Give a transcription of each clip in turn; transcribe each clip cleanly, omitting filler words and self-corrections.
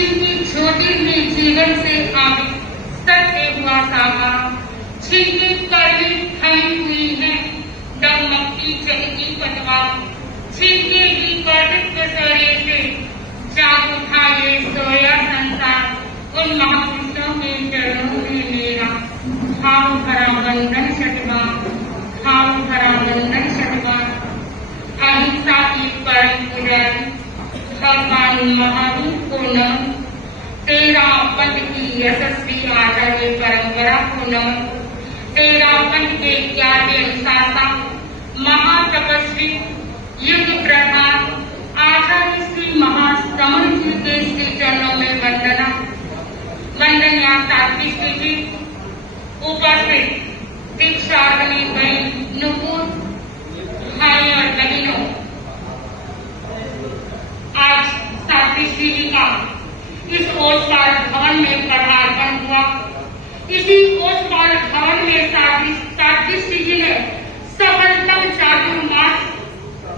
जिनकी छोटी हुई जीवन से आगे सत्य हुआ साकार, जिनकी कड़ी थमी हुई है डगमगती चलती पतवार, जिनके ही कौटिक कसौरे से जाग उठा ये सोया संसार, उन महापुरुषों के चरणों में मेरा भाव भरा वंदन छठवार, भाव भरा वंदन छठवार। अहिंसा की परम पुजारी भगवान महावीर को नमन, तेरा पद की यशस्वी आचार्य परंपरा को नमन, तेरा पद के ज्ञात अनुशासा महातपस्वी युग प्रधान आचार्य श्री महाश्रमण जी के श्री चरणों में वंदना। वंदनीय सात्विक जी, उपस्थित दीक्षाग्नि बहन नुपुर भाई और बहनों, आज सात्विक जी का इस ओषपाल भवन में पदार्पण हुआ। इसी ओषपाल भवन में सात्विक जी ने सफलतम चातुर्मास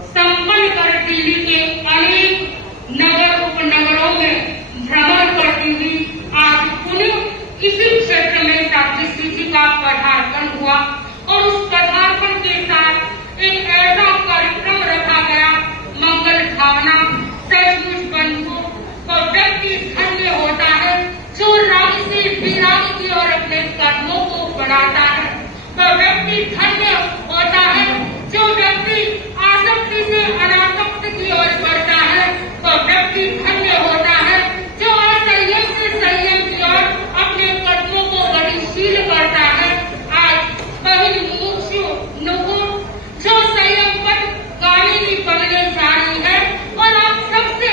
संपन्न कर दिल्ली के अनेक नगर उपनगरों में भ्रमण करती हुई आज पुनः इसी क्षेत्र में सात्विक जी का पदार्पण हुआ और उस पदार्पण के साथ एक ऐसा कार्यक्रम रखा गया, मंगल भावना। सचमुच बंधुओं को व्यक्ति धन्य होता है जो राग से विराग की ओर अपने कदमों को बढ़ाता है, तो व्यक्ति धन्य होता है जो व्यक्ति आसक्ति से अनासक्त की ओर बढ़ता है, तो व्यक्ति धन्य होता है जो असंयम से संयम की ओर अपने कदमों को गतिशील करता है। आज बहन मुमुक्षु नुपुर जो संयम पद गामिनी बनने जा रही है और आप सबसे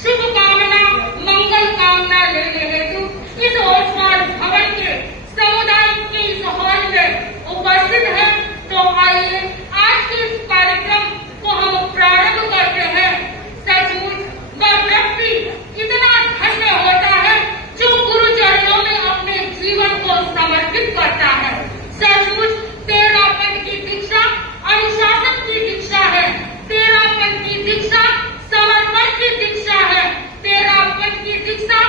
शुभ कामना मंगल कामना लेने हेतु इस ओषपाल भवन के समुदाय के इस हॉल में उपस्थित है, तो आइए आज के इस कार्यक्रम को हम प्रारंभ करते हैं। सचमुच वह व्यक्ति इतना धन्य होता है जो गुरु चरणों में अपने जीवन को समर्पित करता है। सचमुच तेरापन की दीक्षा अनुशासन की दीक्षा है, तेरापन की दीक्षा समर्पण की दीक्षा है, तेरापन की दीक्षा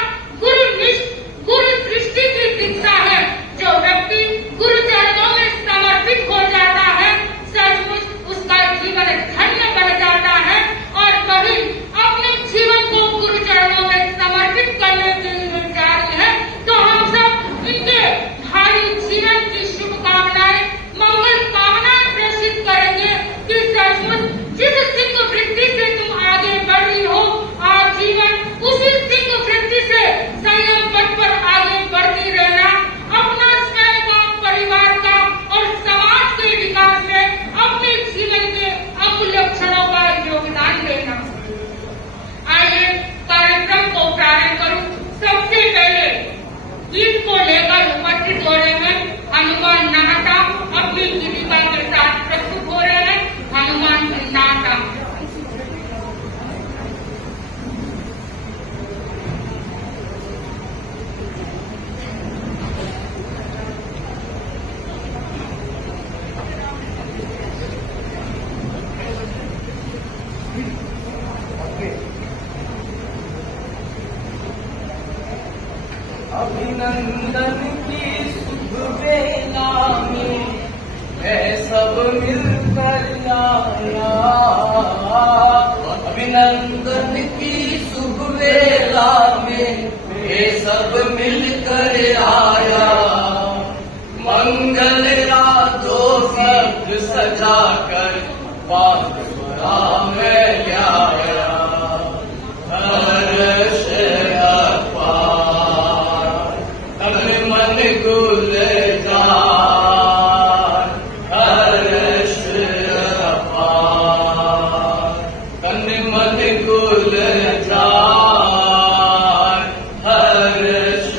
गुरु सृष्टि की दीक्षा है। जो व्यक्ति गुरु चरणों में समर्पित हो जाता है, सचमुच उसका जीवन धन्य बन जाता है और वही अपने जीवन को गुरु चरणों में समर्पित करने के लिए जा रहे हैं। तो हम सब इनके भारी जीवन की शुभकामनाएं मंगल कामनाएं प्रेषित करेंगे कि सचमुच जिस सिंह वृत्ति से तुम आगे बढ़ रही हो, आज जीवन उसी सिंह वृत्ति से संयम पथ पर आगे बढ़ती रहना, अपना स्वयं का परिवार का और समाज के विकास में अपने जीवन के अमूल्य क्षणों का योगदान देना। आइए कार्यक्रम को प्रारंभ करूं। सबसे पहले गीत को लेकर उपस्थित हो रहे हैं हनुमान नाहटा, अपनी गीतिका के साथ प्रस्तुत हो रहे हैं हनुमान नाहटा। अभिनंदन की शुभ वेला में मैं सब मिलकर आया, अभिनंदन की शुभ वेला में मैं सब मिलकर आया, मंगल रातों सब सजाकर बाबा मैं आया, हर्ष गुलजार हर्ष अपार, तन मन गुलजार हर्ष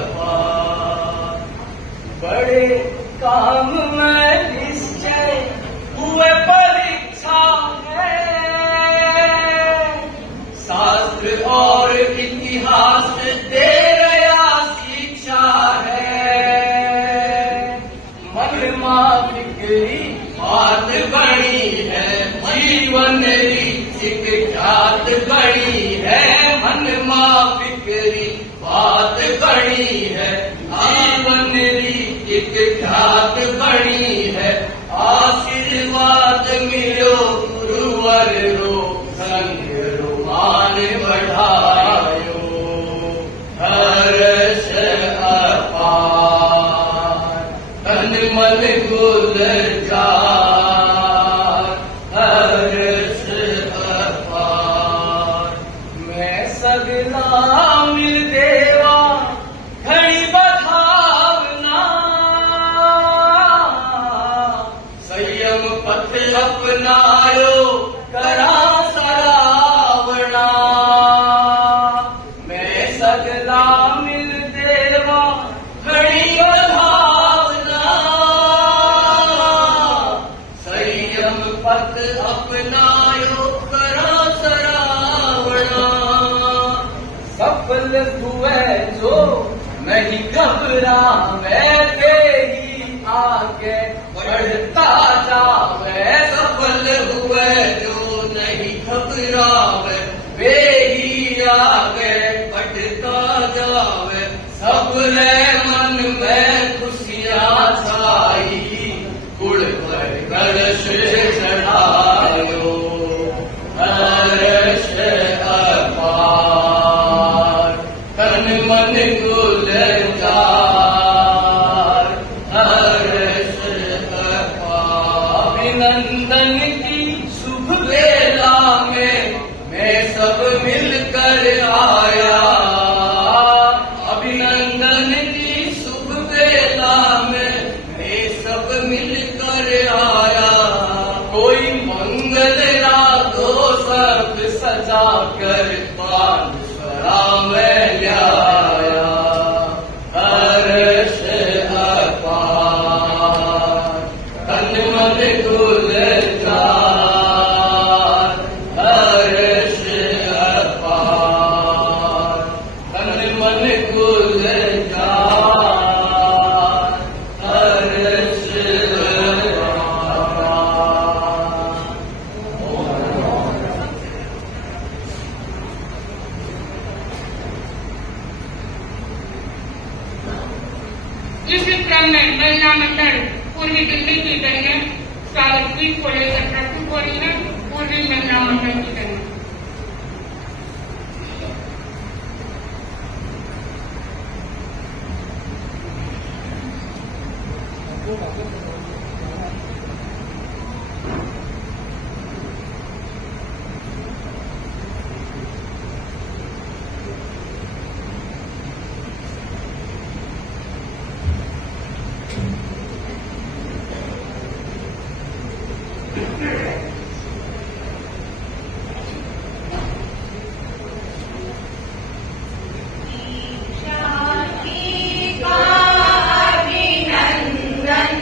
अपार। बड़े काम में निश्चय हुए परीक्षा है, शास्त्र और इतिहास दे बात बड़ी है, जीवन रीतिक ख्यात बड़ी है, मन माफिक री बात बनी है, जीवन री एक ख्यात बनी है। आशीर्वाद मिलो गुरुवर रो, संग मान बढ़ायो, हर्ष अपार तन मन गुलजार, हर्ष अपार। मैं सगला मिल देवा घड़ी बधावना, संयम पथ अपनायो करा सरावना। मैं सगला मिल देवा घड़ी बधावना, संयम पथ अपनायो करा सरावना। सफल हुए जो नहीं घबरावे, तेरी आगे बढ़ता जावे। सफल हुए जो नहीं घबरावे, वे ही आगे बढ़ता जावे। सबने मन में खुशियाँ छाई, गुड़ पर कलश चढ़ायो, हर्ष अपार तन मन गुलजार, हर्ष अपार। अभिनंदन की शुभ वेला में मैं सब मिलकर आया, अभिनंदन की शुभ वेला में मैं सब मिलकर आया। कोई मंगल रातो सब सजा कर पानसरा में लाया, हर्ष अपार तन मन गुलजार, हर्ष अपार तन मन गुलजार, हर्ष अपार। इस क्रम में महिला मंडल पूर्वी दिल्ली की कन्या सावित्री को लेकर प्रस्तुत हो रही है। पूर्वी महिला मंडल की कन्या शादी का अभिनंदन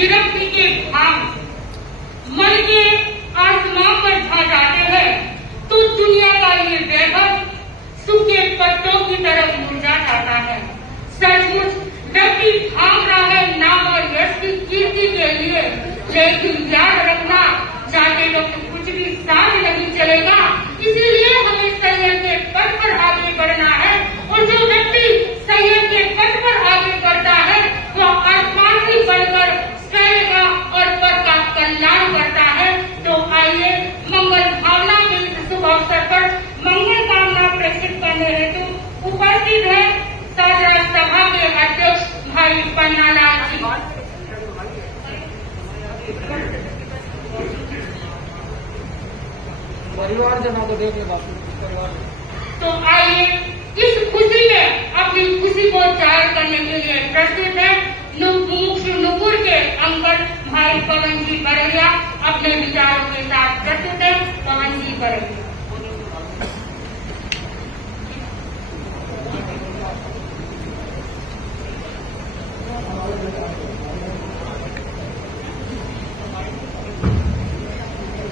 विरक्ति के भाव मन के आसमां पर छा जाते हैं तो दुनिया का ये वैभव सूखे पत्तों की तरफ मुरझा जाता है। सचमुच व्यक्ति भाग रहा है नाम और यश की कीर्ति के लिए, लेकिन याद रखना जाते वक्त कुछ भी साथ नहीं चलेगा। इसीलिए हमें संयम के पथ पर आगे बढ़ना है और जो व्यक्ति संयम के पथ पर आगे बढ़ता है वह आसमानी बनकर फैलेगा और पथ का कल्याण करता है। तो आइए मंगल भावना के इस शुभ अवसर पर मंगल कामना प्रेषित करने हेतु उपस्थित है साधारण सभा के अध्यक्ष भाई पन्नालाल जी। परिवार जना को देख ले बापू परिवार। तो आइए इस खुशी में अपनी खुशी को जाहिर करने के लिए प्रस्तुत है मुमुक्षु नुपुर के अंकल भाई पवन जी बरैया। अपने विचारों के साथ प्रस्तुत है पवन जी बरैया।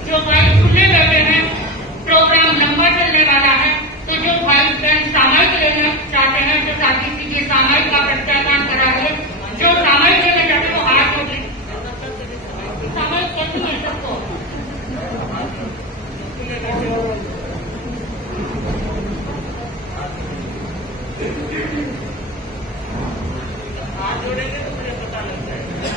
जो भाई खुले बैठे हैं, प्रोग्राम लंबा चलने वाला है, तो जो भाई बहन सामायिक लेना चाहते हैं तो साथी सीधे सामायिक का प्रत्याख्यान करा है। जो सामायिक लेना चाहते हैं वो हाथ उठे। सामायिक कैसी है सबको? हाथ जोड़ेंगे तो मुझे पता लग जाएगा।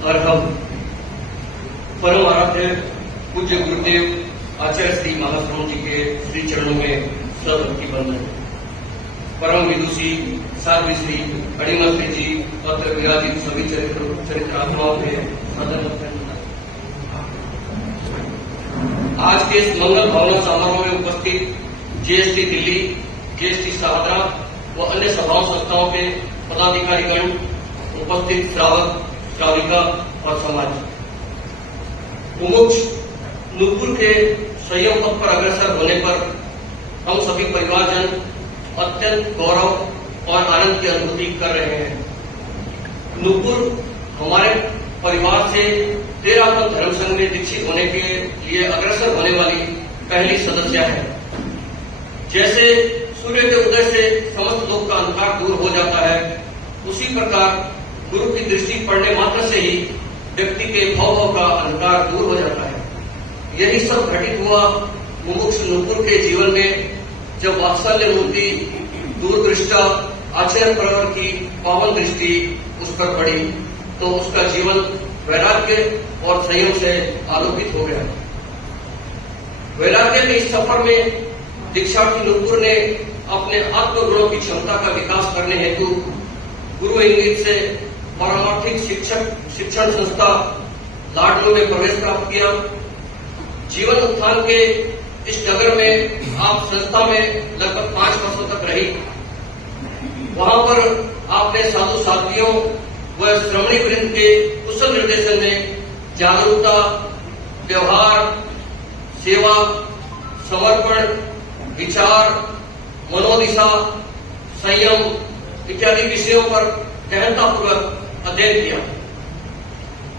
और हम परम आराध्य पूज्य गुरुदेव आचार्य श्री महाश्रम जी के श्री चरणों में सभक्ति बंधन। परम विदुषी साध्वी श्री अणिमा श्री जी पत्र विराजित सभी चरित्रात्माओं के साधन। आज के इस मंगल भावना समारोह में उपस्थित जीएसटी दिल्ली, जीएसटी शाहदरा व अन्य सभाओं संस्थाओं के पदाधिकारीगण, उपस्थित श्रावक श्राविका और समाज, मुमुक्ष नुपुर के संयम पथ पर अग्रसर होने पर हम सभी परिवारजन अत्यंत गौरव और आनंद की अनुभूति कर रहे हैं। नुपुर हमारे परिवार से तेरापंथ धर्म संघ में दीक्षित होने के लिए अग्रसर होने वाली पहली सदस्य है। जैसे सूर्य के उदय से समस्त लोक का अंधकार दूर हो जाता है, उसी प्रकार गुरु की दृष्टि पड़ने मात्र से ही व्यक्ति के भाव का अंधकार दूर हो जाता है। यही सब घटित हुआ मुमुक्ष नुपुर के जीवन में, जब वात्सल्य मूर्ति दूरदृष्टा आचार्य प्रवर की पावन दृष्टि उस पर पड़ी तो उसका जीवन वैराग्य और संयम से आलोकित हो गया। वैराग्य के इस सफर में दीक्षार्थी नुपुर ने अपने आत्मगुणों की क्षमता का विकास करने हेतु गुरु इंगित से पारमार्थिक शिक्षण संस्था लाडलो में प्रवेश प्राप्त किया। जीवन उत्थान के इस नगर में आप संस्था में लगभग 5 वर्षों तक रही। वहां पर आपने साधु साथियों व श्रमणी वृंद के कुशल निर्देशन में जागरूकता, व्यवहार, सेवा, समर्पण, विचार, मनोदिशा, संयम इत्यादि विषयों पर गहनतापूर्वक अध्ययन किया।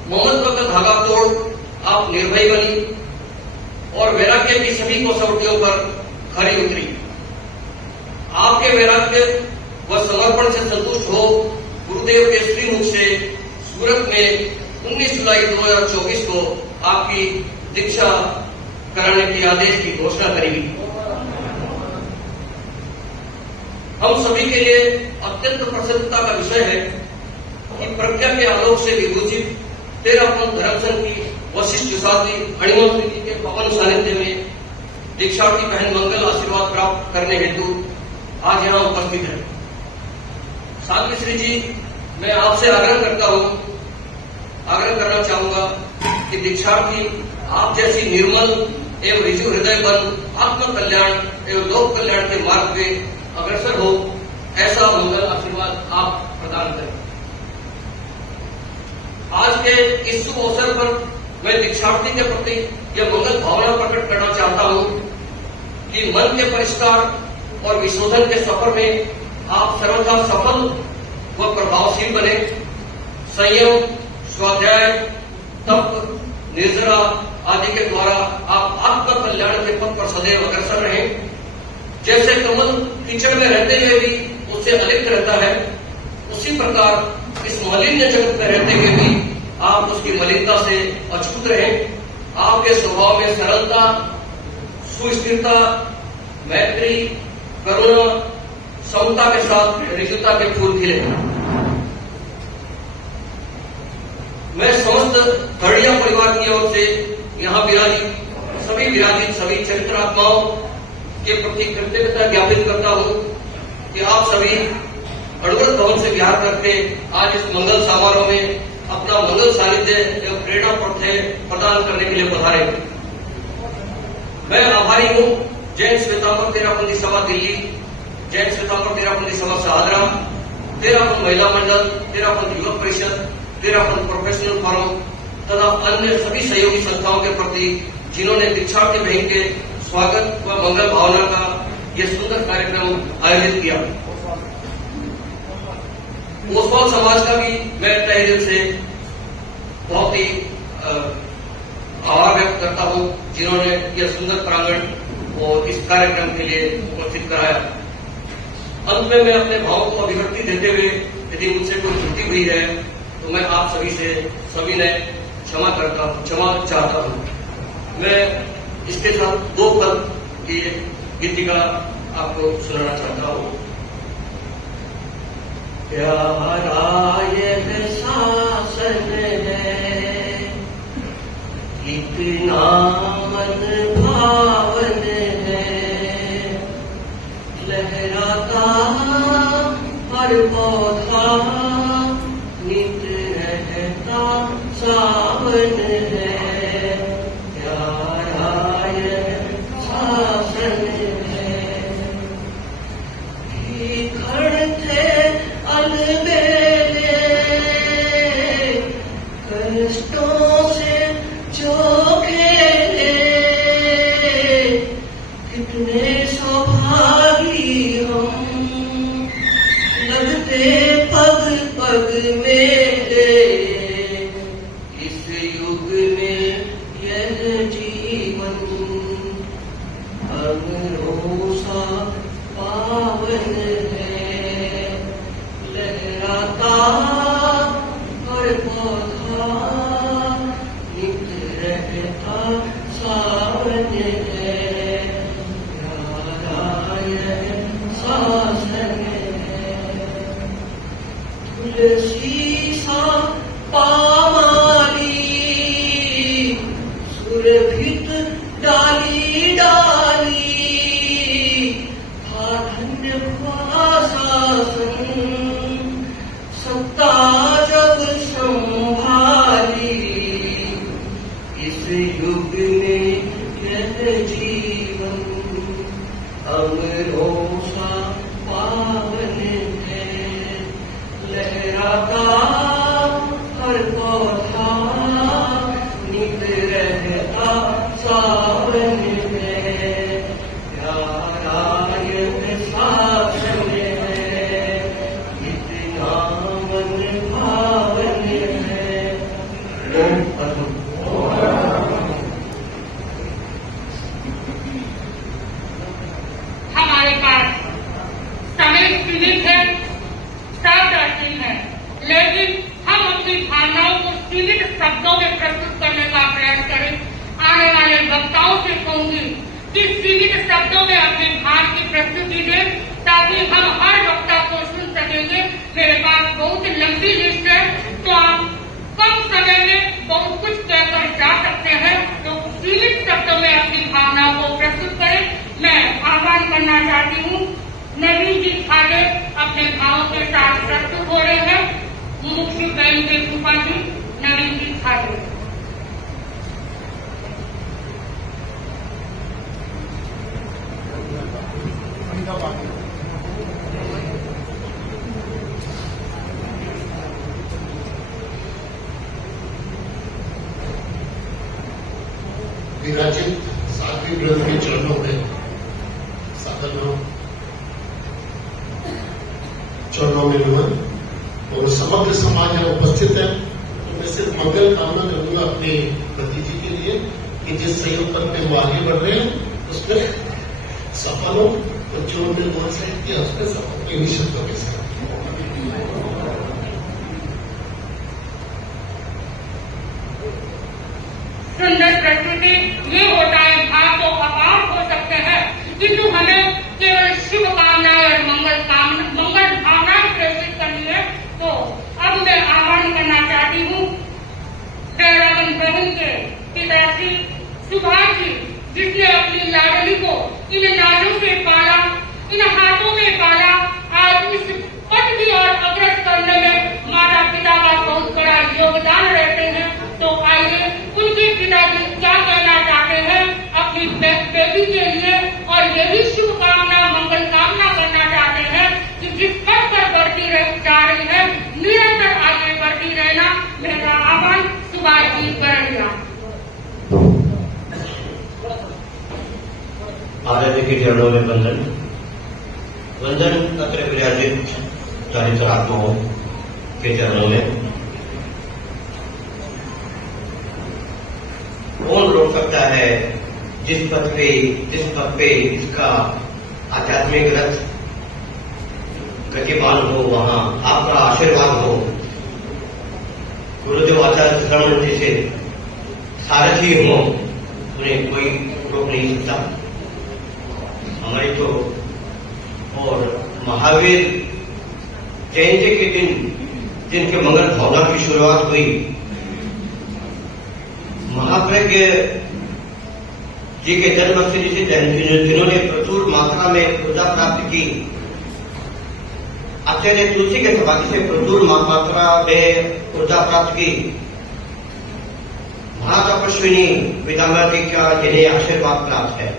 ममत्व का धागा तोड़ आप निर्भय बनी और वैराग्य की सभी कसौटियों पर खरी उतरी। आपके वैराग्य व समर्पण से संतुष्ट हो गुरुदेव के श्रीमुख से सूरत में 19 जुलाई 2024 को आपकी दीक्षा कराने के आदेश की घोषणा करेगी। हम सभी के लिए अत्यंत प्रसन्नता का विषय है कि प्रज्ञा के आलोक से विभूषित तेरापंथ धर्म संघ की वशिष्ठ साथी अणिमा जी के पवन सानिध्य में दीक्षार्थी बहन मंगल आशीर्वाद प्राप्त करने हेतु आज यहाँ उपस्थित है। साध्वी श्री जी, मैं आपसे आग्रह करना चाहूंगा कि दीक्षार्थी आप जैसी निर्मल एवं ऋजु हृदय बन आत्म कल्याण एवं लोक कल्याण के मार्ग पे अग्रसर हो, ऐसा मंगल आशीर्वाद आप प्रदान करें। आज के इस शुभ अवसर पर मैं दीक्षार्थी के प्रति यह मंगल भावना प्रकट करना चाहता हूं कि मन के परिष्कार और विशोधन के सफर में आप सर्वथा सफल व प्रभावशील बने। संयम, स्वाध्याय, तप, निर्जरा आदि के द्वारा आप आत्म कल्याण के पथ पर सदैव अग्रसर रहें। जैसे कमल कीचड़ में रहते हुए भी उससे अलिप्त रहता है, उसी प्रकार इस मलिन जगत में रहते हुए भी आप उसकी मलिनता से अछूत रहें। आपके स्वभाव में सरलता, सुस्थिरता, मैत्री, करुणा, समता के साथ ऋजुता के फूल खिले। मैं समस्त धड़िया परिवार की ओर से यहाँ विराजित सभी चरित्रात्माओं के प्रति कृतज्ञता ज्ञापित करता हूँ कि आप सभी अणुव्रत भवन से विहार करके आज इस मंगल समारोह में अपना मंगल सानिध्य एवं प्रेरणा प्रदान करने के लिए पधारे। मैं आभारी हूँ जैन श्वेतांबर तेरापंथी सभा दिल्ली, जैन श्वेतांबर तेरापंथी सभा शाहदरा, तेरापंथ महिला मंडल, तेरापंथ युवक परिषद, तेरापंथ प्रोफेशनल फोरम तथा अन्य सभी सहयोगी संस्थाओं के प्रति जिन्होंने दीक्षार्थी बहन के स्वागत व मंगल भावना का यह सुंदर कार्यक्रम आयोजित किया। ओसवाल समाज का भी मैं तहे दिल से बहुत ही आभार व्यक्त करता हूं जिन्होंने यह सुंदर प्रांगण और इस कार्यक्रम के लिए उपस्थित कराया। अंत में मैं अपने भावों को अभिव्यक्ति देते हुए यदि मुझसे कोई त्रुटि हुई है तो मैं आप सभी ने क्षमा चाहता हूं। मैं इसके साथ दो पद की गीतिका आपको सुनाना चाहता हूं। प्यारा यह शासन है, इतना मन भावन है, लहराता हर पौधा नित रहता सावन है। प्यारा यह शासन है, खड़ थे अलबेले कष्टों से जो खेले, कितने सौभागी हम लगते पग पग मेले। इस युग में यह जीवन अमरों सा पावन है, लहराता हर पौधा नित रहता सावन है। प्यारा यह शासन है, तुलसी सा पामाली सुरभित डाली डाली, था धन्य हुआ शासन सत्ता जब संभाली। इस युग में यह जीवन अमरों सा पावन है, लहराता हर पौधा नित रहता सावन है। प्यारा यह शासन है, इतना मन भावन है। ओम पदम हमारे पास समय सीमित है, शब्द असीम है, लेकिन हम अपनी भावनाओं को सीमित शब्दों में प्रस्तुत करने का प्रयास करें। आने वाले वक्ताओं से कहूंगी कि सीमित शब्दों में अपने भाव की प्रस्तुति दें ताकि हम हर वक्ता को सुन सकेंगे। मेरे पास बहुत लंबी लिस्ट है तो आप कम समय में बहुत कुछ कहकर जा सकते हैं। तो सीमित शब्दों में अपनी भावनाओं को प्रस्तुत करें। मैं आह्वान करना चाहती हूँ, नवीन जी खाड़े अपने भावों के साथ प्रस्तुत हो रहे हैं। मुख्य बहन के फूफा जी नवीन जी खाड़े। विराजित साध्वी व्रत के चरणों में नमन और समग्र समाज यहाँ उपस्थित है। तो मैं सिर्फ मंगल कामना करूंगा अपने भतीजी के लिए कि जिस सहयोग पर में वो आगे बढ़ रहे हैं उसमें सफल हो, और जो उन्होंने गोल सेट किया उसमें सफल हो, इन्हीं शब्दों के साथ। सुंदर प्रस्तुति। ये होता है भाव तो अपार हो सकते हैं, किंतु हमें केवल शुभ कामनाएं और मंगल भावनाएं प्रेषित करनी है। तो अब मैं आह्वान करना चाहती हूँ दयारामन बहन के पिताश्री सुभाष जी, जिसने अपनी लाडली को इन नाजों से पाला, इन हाथों में पाला। आज इस पद की ओर अग्रसर करने में माता पिता का बहुत बड़ा योगदान रहते हैं। तो आइए उनके पिताजी क्या कहना चाहते हैं अपनी बेटी के लिए, और ये भी शुभकामना मंगल कामना करना चाहते हैं कि जिस पद पर बढ़ती जा रही है निरंतर आगे बढ़ती रहना। मेरा आह्वान सुभाष जी करेंगे। आराध्य के चरणों में वंदन। अत्र विराजित चारित्र आत्माओं के चरणों में। कौन रोक सकता है जिस पद पे इसका आध्यात्मिक रथ गतिमान हो, वहां आपका आशीर्वाद हो, गुरुदेव आचार्य श्रवण जी से सारथी हो, उन्हें कोई रोक नहीं सकता। हमारी तो और महावीर जयंती के दिन जिनके मंगल भावना की शुरुआत हुई, महाप्रज्ञ जी के जन्म से जिन्होंने प्रचुर मात्रा में ऊर्जा प्राप्त की, आचार्य तुलसी के सभागी से प्रचुर मात्रा में ऊर्जा प्राप्त की, महातपस्विनी पितामह जी का जिन्हें आशीर्वाद प्राप्त है,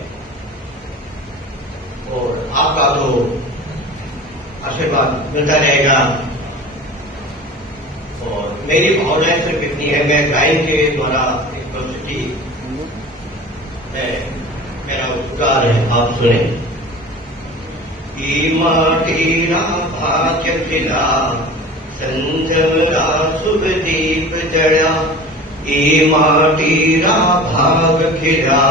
और आपका तो आशीर्वाद मिलता रहेगा। और मेरी भावनाएं सिर्फ इतनी है, मैं गायन के द्वारा एक प्रस्तुति मेरा उपकार है, आप सुने। ई माटीरा भाग्य खिला, संजमरा शुभ दीप जड़ा। ई माटीरा भाग खिला,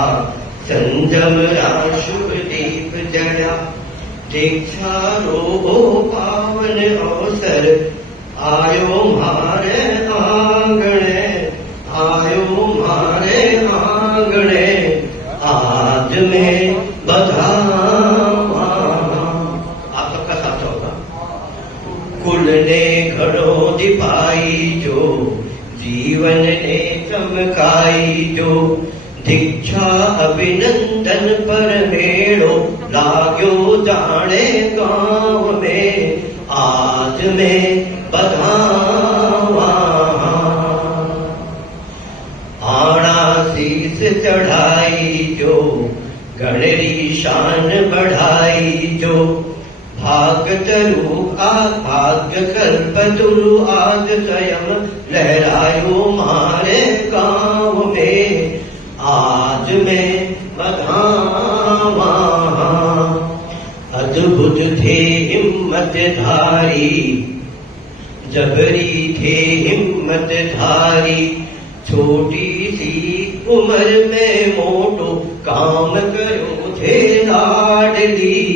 संजमरा शुभ दीप जड़ा। दीक्षा रो पावन अवसर, आयो मारे आंगणे, आयो मारे आंगणे। आज में बधावा, आप सबका साथ होगा। कुल ने घड़ों दिपाई जो, जीवन ने चमकाई जो। दीक्षा अभिनंदन पर मेड़ो, लाग्यो जाने गांव में। आज में बधावा, आना शीस चढ़ाई जो। गणरी शान बढ़ाई जो। भाग तरु भाग्य कल्प तुरु, आज स्वयं लहरायो मारे गांव में। आज में बधावा, अद्भुत थे हिम्मत धारी, जबरी थे हिम्मत धारी। छोटी सी उम्र में मोटो काम करो थे लाडली।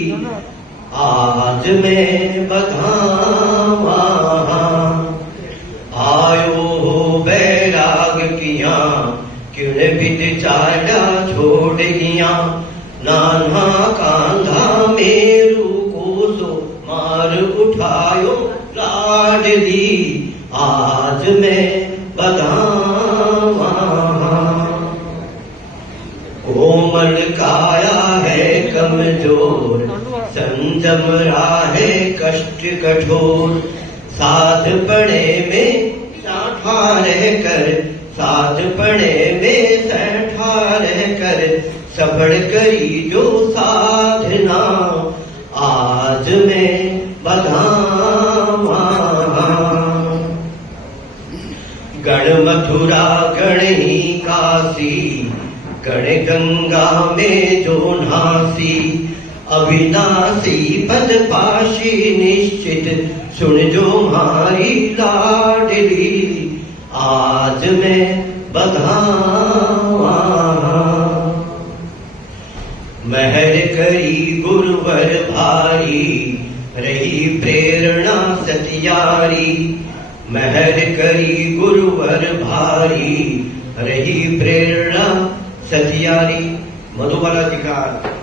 आज में बधावा, आयो हो बैराग किया, क्यों विद चाड़ा छोड़ दिया। नाना कांधा मेरू को सो मार उठायो लाडली। आज में बधावा, कमजोर, संयम राहे कष्ट कठोर, साध पड़े में साठा रह कर, साध पड़े में सैठा रह कर, सफल करी जो साधना, आज मैं बधावा। गण मथुरा गण ही काशी, गण गंगा में जो नासी, अविनाशी पद पाशी निश्चित, सुन जो मारी लाडली, आज मैं बधावा। महर करी गुरुवर भारी, रही प्रेरणा सतियारी, महर करी गुरुवर भारी, रही प्रेरणा सतियारी। मधुबाला जी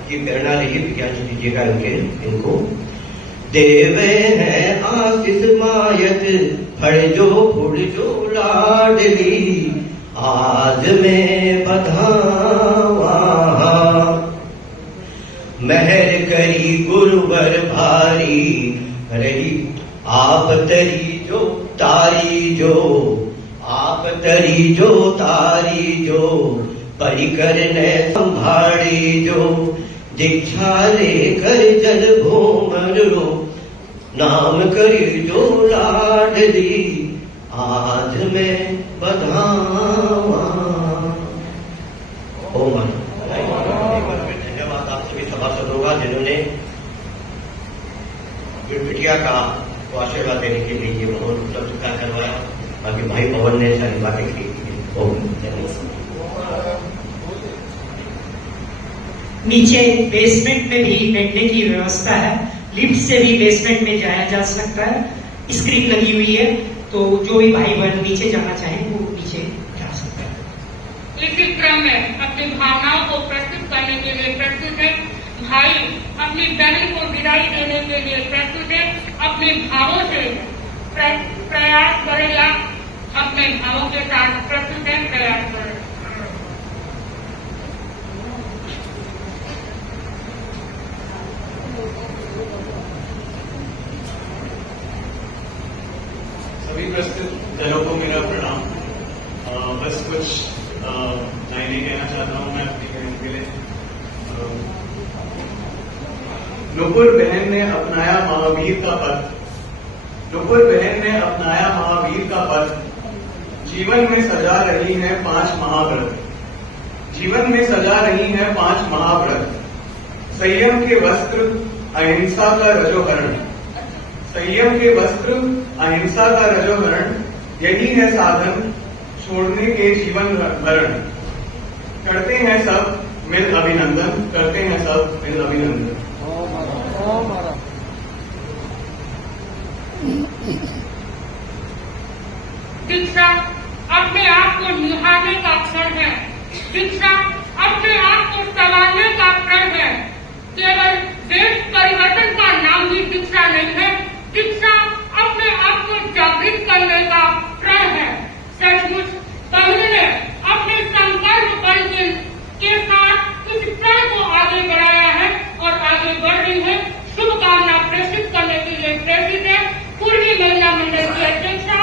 की प्रेरणा रही, विज्ञान से दीजिएगा इनको। देवे हैं आशीष मायत, फल जो फुल जो लाडली, आज मैं बधावा। महर करी गुरुवर भारी, रही आप तरी जो तारी जो, आप तरी जो तारी जो, परिकर ने संभाड़ी जो, दीक्षा लेकर जल भोमरो, नाम करी जो लाडली, आज मैं बधावा। ओम धन्यवाद आप सभी सभासद होगा जिन्होंने बिटिया का आशीर्वाद देने के लिए ये बहुत उपलब्ध करवाया। बाकी भाई पवन ने सारी बातें की। नीचे बेसमेंट में भी बैठने की व्यवस्था है, लिफ्ट से भी बेसमेंट में जाया जा सकता है, स्क्रीन लगी हुई है, तो जो भी भाई बहन नीचे जाना चाहें वो नीचे जा सकता है। इसी क्रम में अपनी भावनाओं को प्रस्तुत करने के लिए प्रस्तुत है भाई, अपनी बहन को विदाई देने के लिए प्रस्तुत है, अपने भावों से प्रयास करेगा, अपने भावों के साथ प्रस्तुत है, प्रयास करेगा। सभी प्रस्तुत जनों को मेरा प्रणाम। बस कुछ लाइनें कहना चाहता हूं मैं अपनी बहन के लिए। नुपुर बहन ने अपनाया महावीर का पथ, नुपुर बहन ने अपनाया महावीर का पथ, जीवन में सजा रही है 5 महाव्रत, जीवन में सजा रही है 5 महाव्रत। संयम के वस्त्र अहिंसा का रजोहरण, संयम के वस्त्र अहिंसा का रजोहरण, यही है साधन छोड़ने के जीवन भरण। करते हैं सब मिल अभिनंदन, करते हैं सब मिल अभिनंदन। शिक्षा अपने आप को निहारने का क्षण है, शिक्षा अपने आप को संवारने का क्षण है। केवल देश परिवर्तन का नाम ही शिक्षा नहीं है, शिक्षा अपने आप को जागृत करने का क्षण है। सचमुच बहनों ने अपने संकल्प बल के साथ इस क्षण को आगे बढ़ाया है और आगे बढ़ रही है। शुभकामना प्रेषित करने के लिए प्रेषित है पूर्वी महिला मंडल की अध्यक्षा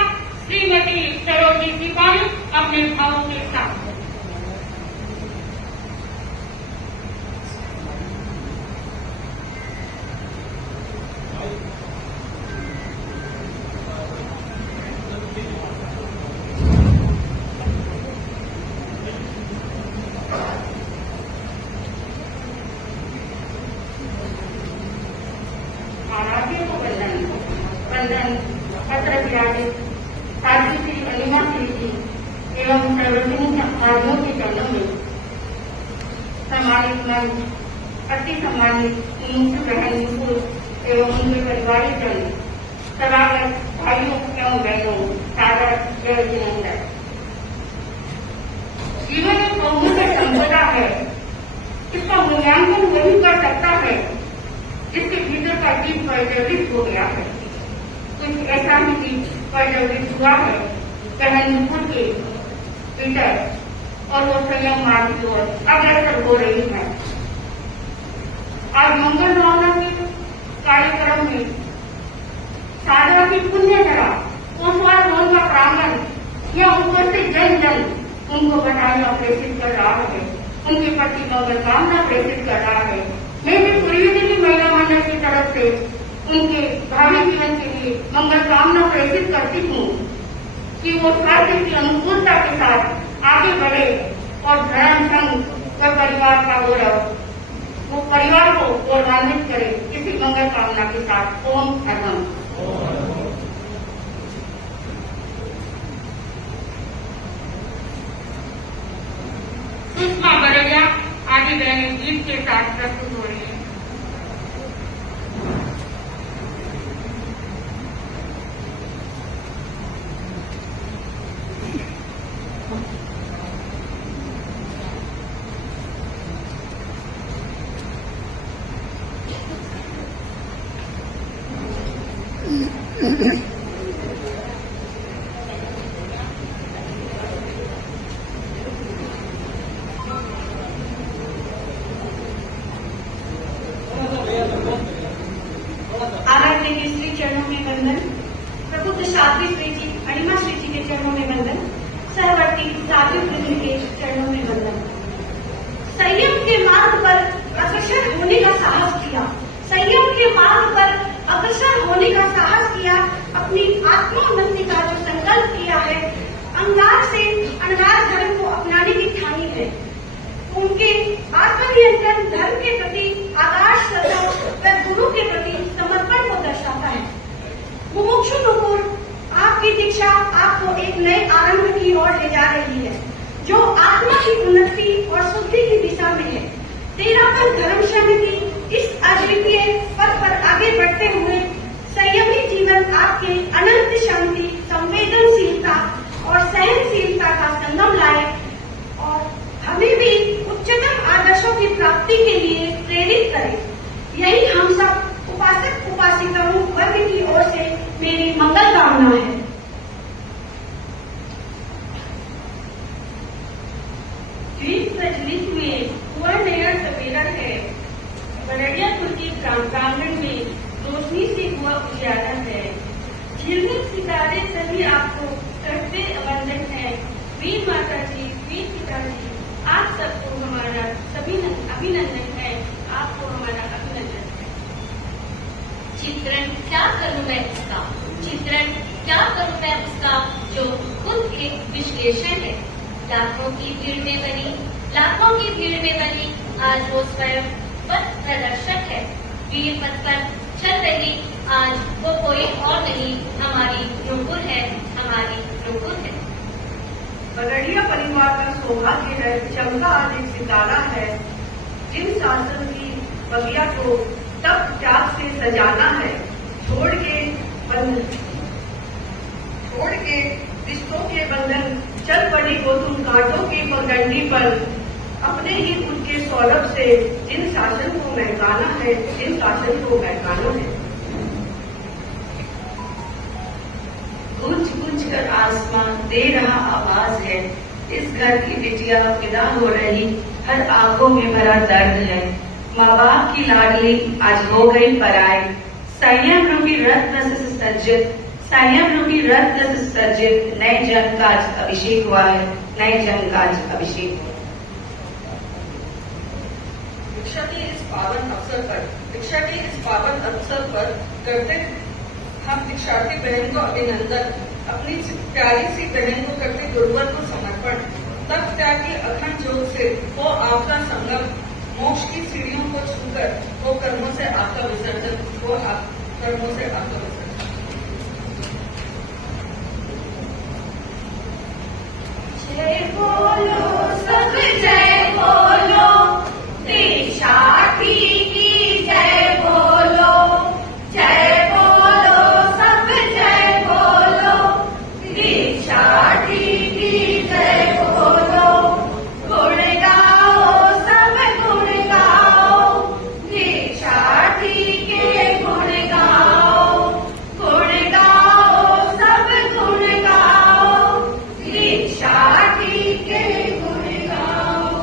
श्रीमती सरोजी सिपाही अपने भावों के साथ। आराध्य को वंदन पत्र विराजित साध्वी श्री अनिमा श्री जी एवं सर्वजनिक आर्यों के चरणों में सम्मानित मंच, अति सम्मानित मुख्य बहन एवं उनके परिवारजन, सभागत भाइयों एवं बहनों, सादर जय जिनेन्द्र। जीवन एक बहुमूल्य संपदा है, इसका मूल्यांकन वही कर सकता है जिसके भीतर का जीव प्रज्वलित हो गया है। कुछ ऐसा ही जीव प्रज्वलित हुआ है बहन नुपुर के भीतर और वो संयम मार्ग की ओर अग्रसर हो रही है। आज मंगल भावना के कार्यक्रम में साधना की पुण्य धरा कोतवाल भवन का प्रांगण या उपस्थित जन जन उनको बधाइयां प्रेषित कर रहा है, उनके प्रति मंगल कामना प्रेषित कर रहा है। मैं भी पूर्वी दिल्ली महिला मंडल की तरफ से उनके भावी जीवन के लिए मंगल कामना प्रेषित करती हूँ कि वो स्वास्थ्य की अनुकूलता के साथ आगे बढ़े और धर्म संघ व परिवार का गौरव वो परिवार को गौरवान्वित करे। इसी मंगल कामना के साथ ओम अर्हम। सुषमा बरैया आदि बहनें गीत के साथ प्रस्तुत हो रही है। आराध्य के श्री चरणों में वंदन, प्रबुद्ध साध्वी श्री जी अणिमा श्री जी के चरणों में वंदन, सहवर्ती साध्वी वृंद के चरणों में वंदन। संयम के मार्ग पर अग्रसर होने का साहस किया, संयम के मार्ग पर अग्रसर होने का साहस किया, अपनी आत्मोन्नति का जो संकल्प किया है, अंगार से अनगार धर्म को अपनाने की ठानी है। उनके आत्मनियंत्रण धर्म के प्रति आकाश श्रद्धा व गुरु के प्रति समर्पण को दर्शाता है। मुमुक्षु नुपुर, आपकी दीक्षा आपको एक नए आरंभ की ओर ले जा रही है, जो आत्मा की उन्नति और शुद्धि की दिशा में है। तेरापन धर्म समिति इस अद्वितीय पथ पर आगे बढ़ते हुए संयमी जीवन आपके अनंत शांति, संवेदनशीलता और सहनशीलता का संगम लाए और हमें भी उच्चतम आदर्शों की प्राप्ति के लिए प्रेरित करें। यही हम सब उपासक उपासिकाओं वर्ग की ओर से मेरी मंगल कामना है। द्वीप प्रज्वलित में हुआ नया सवेरा है, बरड़ियापुर के प्रांगण में रोशनी से हुआ उजाला है। झिलमिल सितारे सभी आपको करते वंदन है। वीर माता जी, वीर पिताजी, आप सबको हमारा सभी अभिनंदन है, आपको हमारा अभिनंदन है। चित्रण क्या करूं मैं उसका, चित्रण क्या करूं मैं उसका, जो खुद एक विश्लेषण है। लाखों की भीड़ में बनी, लाखों की भीड़ में बनी आज वो स्वयं पथ प्रदर्शक है। वीर पथ पर चल रही आज वो कोई और नहीं, हमारी नुपुर है, हमारी नुपुर है। बरड़िया परिवार का सौभाग्य है, चमका आज एक सितारा है। जिन शासन की बगिया को तप त्याग से सजाना है, छोड़ के रिश्तों के बंधन चल पड़ी हो तुम कांटों की पगडंडी पर। अपने ही उनके सौरभ से जिन शासन को महकाना है, जिन शासन को महकाना है। गूंज गूंज कर आसमान दे रहा आवाज है, इस घर की बिटिया विदा हो रही, हर आंखों में भरा दर्द है। माँ बाप की लाडली आज हो गई पराई, संयम रूपी रत्न से सज्जित, संयम रूपी रत्न से सज्जित नए जन का आज अभिषेक हुआ है, नए जन का आज अभिषेक हुआ। दीक्षा के इस पावन अवसर पर, दीक्षा के इस पावन अवसर पर करते हम दीक्षार्थी बहन को अभिनंदन, अपनी प्यारी सी बहन को करते गुरुवर को समर्पण। तप त्याग की अखंड जोत से वो आपका संगम, मोक्ष की सीढ़ियों को छूकर वो कर्मों से आपका विसर्जन, वो कर्मों से आपका विसर्जन। जय बोलो सब जय बोलो, दीक्षार्थी की जय बोलो, जय बोलो सब जय बोलो, दीक्षार्थी की जय बोलो। गुण गाओ सब गुण गाओ, दीक्षार्थी के गुण गाओ, गुण गाओ सब गुण गाओ, दीक्षार्थी के गुण गाओ।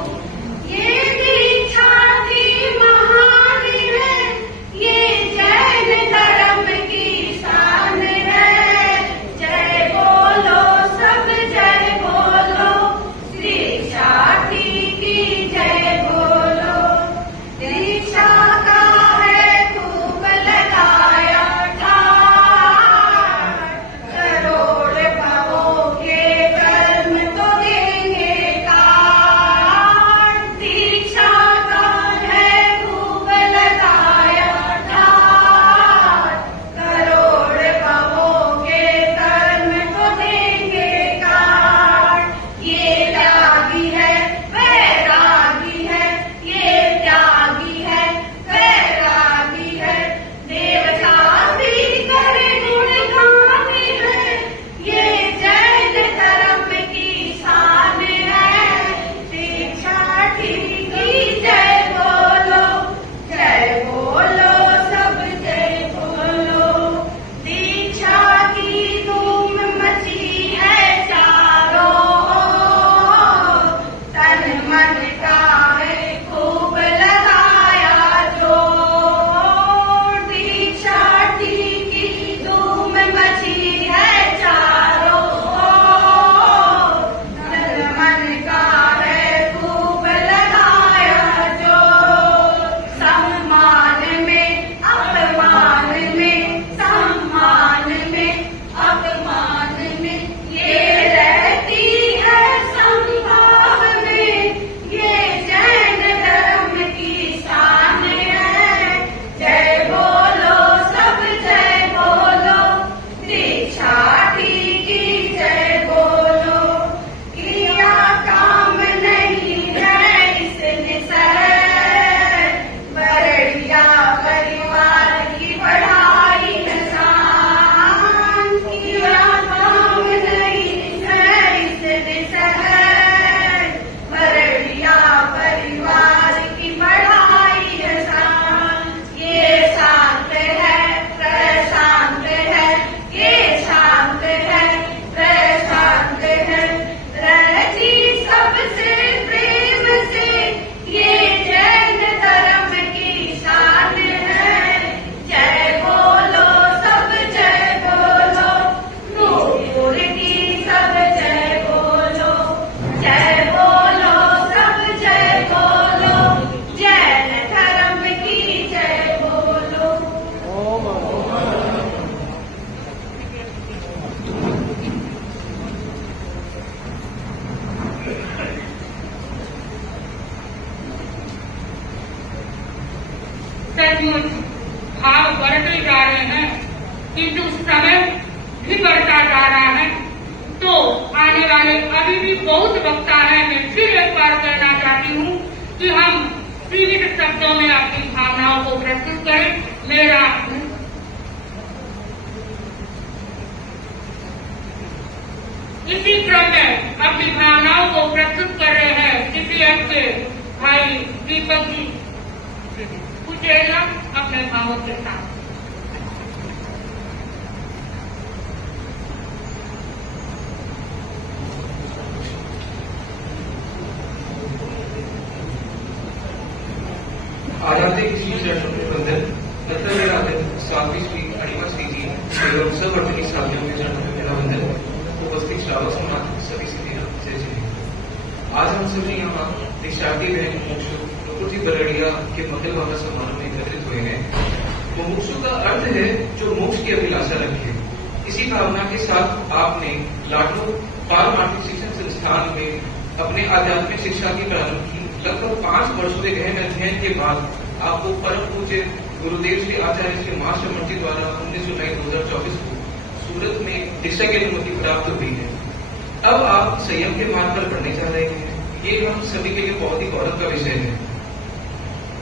सचमुच भाव बढ़ते जा रहे हैं, किंतु समय भी बढ़ता जा रहा है। तो आने वाले अभी भी बहुत वक्ता है। मैं फिर एक बार कहना चाहती हूँ कि हम सीमित शब्दों में अपनी भावनाओं को प्रस्तुत करें। मेरा इसी क्रम में अपनी भावनाओं को प्रस्तुत कर रहे हैं सीपीएम के भाई दीपक जी। पूछेगा अपने भावों के साथ। आजादी की सूचना बंधन सातवीं अणिमा स्थिति एवं सवर्तनी साधनों के चरणों में मेरा वंदन। उपस्थित श्रावक समाज सभी से मेरा जय जय। आज हम सभी यहाँ दीक्षार्थी बहन मुमुक्षु नुपुर बरड़िया के मंगल वाला समारोह में एकत्रित हुए हैं। मुमुक्षु का अर्थ है जो मोक्ष की अभिलाषा रखे। इसी भावना के साथ आपने लाडलो पारमार्थिक शिक्षण संस्थान में अपने आध्यात्मिक शिक्षा की प्रारंभ की। लगभग 5 वर्षों के गहन अध्ययन के बाद आपको परम पूज्य गुरुदेव श्री आचार्य श्री मास्टर मंत्री द्वारा 19 जुलाई 2024 को सूरत में दीक्षा की अनुमति प्राप्त हुई है। अब आप संयम के मार्ग पर बढ़ने जा रहे हैं। ये हम सभी के लिए बहुत ही गौरव का विषय है।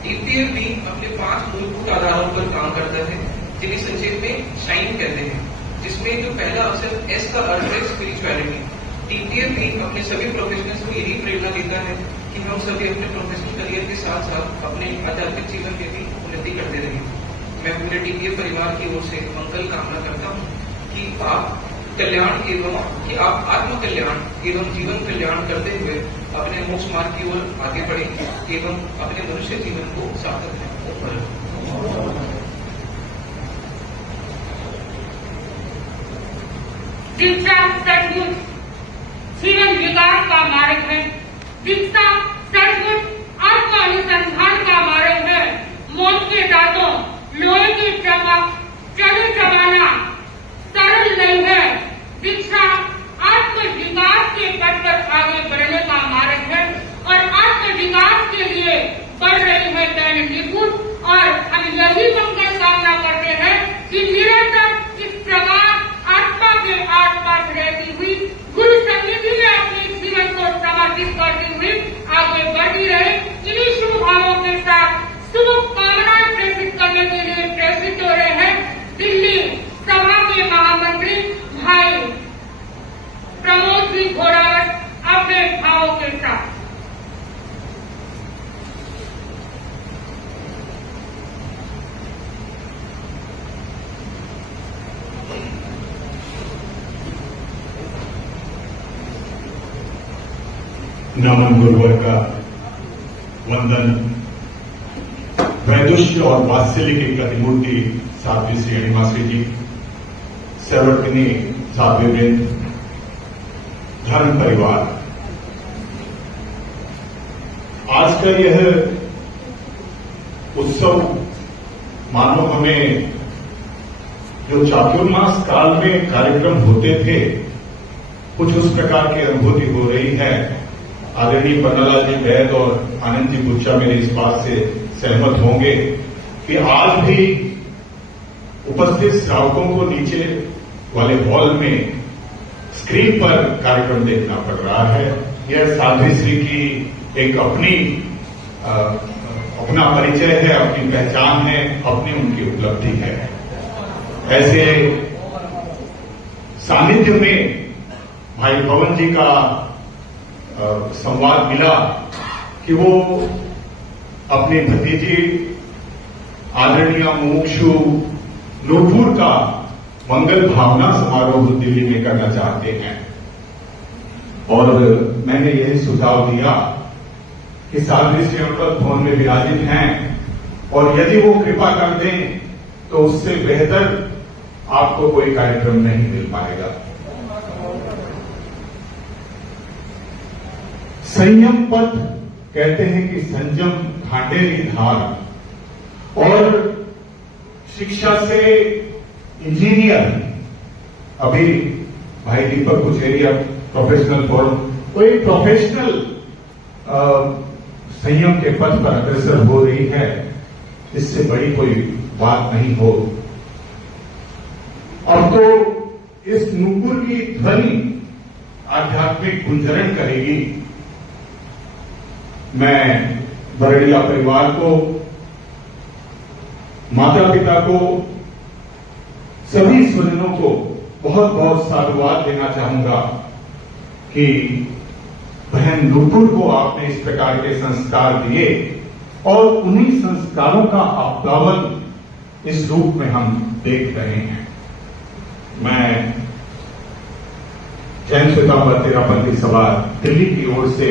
ईपीएफ भी अपने 5 मूलभूत आधारों पर काम करता है, जिन्हें संक्षेप में शाइन कहते हैं, जिसमें जो पहला अक्षर एस का अर्थ है स्पिरिचुअलिटी। टीपीएफ भी अपने सभी प्रोफेशनल्स को यही प्रेरणा देता है कि हम सभी अपने प्रोफेशनल करियर के साथ साथ अपने आध्यात्मिक जीवन में भी उन्नति करते रहें। मैं पूरे टीपीएफ परिवार की ओर से मंगल कामना करता हूँ कि आप कल्याण कि आप आत्म कल्याण एवं जीवन कल्याण करते हुए अपने मोक्ष मार्ग की ओर आगे बढ़ें एवं अपने मनुष्य जीवन को सार्थक करें। दीक्षा सचमुच जीवन विकास का मार्ग है। दीक्षा सचमुच आत्म अनुसंधान का मार्ग है। मौत के दांतों लोहे की चले चबाना सरल नहीं है। दीक्षा आत्म विकास के पथ पर आगे बढ़ने का मार्ग है और आत्म विकास के लिए बढ़ रही है बहन निपुण। और हम यही मंगल कामना करते हैं कि निरंतर इस प्रकार आत्मा के आसपास रहती हुई गुरु सन्निधि में अपने जीवन को समर्पित करती हुई आगे बढ़ती रहे। इन्हीं शुभ भावों के साथ शुभ कामनाएं प्रेषित करने के लिए प्रेषित हो रहे हैं दिल्ली सभा के महामंत्री भाई प्रमोद जी घोड़ावत अपने भावों के साथ। नमन गुरुवर का वंदन। वैदुष्य और वात्सल्य की प्रतिमूर्ति साध्वी श्री अणिमा जी, सर्वज्ञनी साध्वी वृंद, धर्म परिवार, आज का यह उत्सव मानो हमें जो चातुर्मास काल में कार्यक्रम होते थे कुछ उस प्रकार की अनुभूति हो रही है। आदरणीय पन्नालाल जी वैद और आनंद जी गुच्छा मेरी इस बात से सहमत होंगे कि आज भी उपस्थित श्रावकों को नीचे वाले हॉल में स्क्रीन पर कार्यक्रम देखना पड़ रहा है। यह साध्वी श्री की एक अपना परिचय है, अपनी पहचान है, अपनी उनकी उपलब्धि है। ऐसे सानिध्य में भाई पवन जी का संवाद मिला कि वो अपनी भतीजी आदरणीय मुमुक्षु नूपुर का मंगल भावना समारोह दिल्ली में करना चाहते हैं। और मैंने यही सुझाव दिया कि साध्वी श्री अमृत भवन में विराजित हैं और यदि वो कृपा कर दें तो उससे बेहतर आपको कोई कार्यक्रम नहीं मिल पाएगा। संयम पथ कहते हैं कि संयम खांडेरी धार, और शिक्षा से इंजीनियर, अभी भाई दीपक कुचेरिया प्रोफेशनल फोरम, वो एक प्रोफेशनल संयम के पथ पर अग्रसर हो रही है। इससे बड़ी कोई बात नहीं हो। अब तो इस नूपुर की ध्वनि आध्यात्मिक गुंजरण करेगी। मैं बरड़िया परिवार को, माता पिता को, सभी स्वजनों को बहुत बहुत साधुवाद देना चाहूंगा कि बहन नूपुर को आपने इस प्रकार के संस्कार दिए और उन्हीं संस्कारों का अपनावन इस रूप में हम देख रहे हैं। मैं जैन श्वेतांबर तेरापंथी सभा दिल्ली की ओर से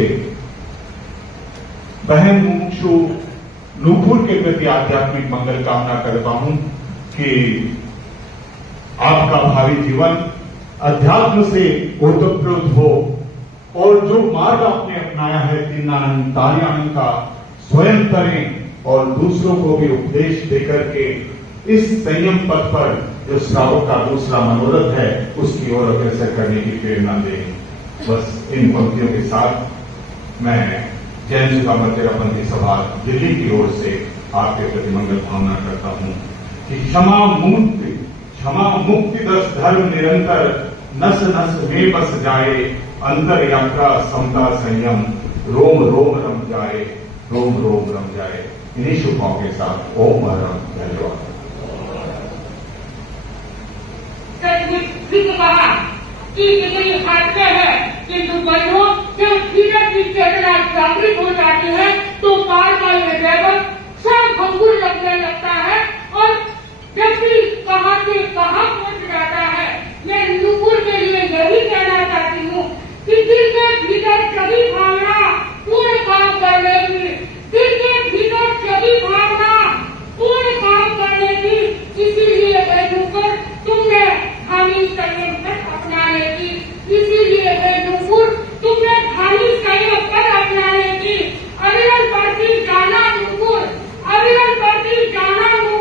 बहन मुमुक्षु नूपुर के प्रति आध्यात्मिक मंगल कामना करता हूं कि आपका भावी जीवन अध्यात्म से ओतप्रोत हो और जो मार्ग आपने अपनाया है तीनानंद तार्यानंद का स्वयं करें और दूसरों को भी उपदेश देकर के इस संयम पथ पर जो श्रावक का दूसरा मनोरथ है उसकी ओर अग्रसर करने की प्रेरणा दें। बस इन पंक्तियों के साथ मैं जैन श्वेतांबर तेरापंथी सभा दिल्ली की ओर से आपके प्रति मंगल भावना करता हूं कि क्षमा मुक्ति दस धर्म निरंतर नस नस में बस जाए, अंतर यात्रा समता संयम रोम रोम रम जाए, रोम रोम रम जाए। इन्हीं शुभकामनाओं के साथ ओम हरम धन्यवाद। कहा कि कितनी हादसे है, किंतु बहनों जब धीरज की चेतना जागृत हो जाती है तो पार का ये दैवत सब भंगुर लगने लगता है और व्यक्ति कहां से कहां पहुंच जाता है। मैं नूपुर के लिए यही कहना चाहती हूँ कि दिल के भीतर सभी भावना पूर्ण काम करने की, दिल के भीतर सभी भावना पूर्ण काम करने की, इसीलिए नूपुर तुमने धानी संयम पथ अपनाने की, इसीलिए नूपुर तुमने धानी संयम पथ अपनाने की। अविरल बढ़ती जाना नूपुर, अविरल बढ़ती जाना नूपुर।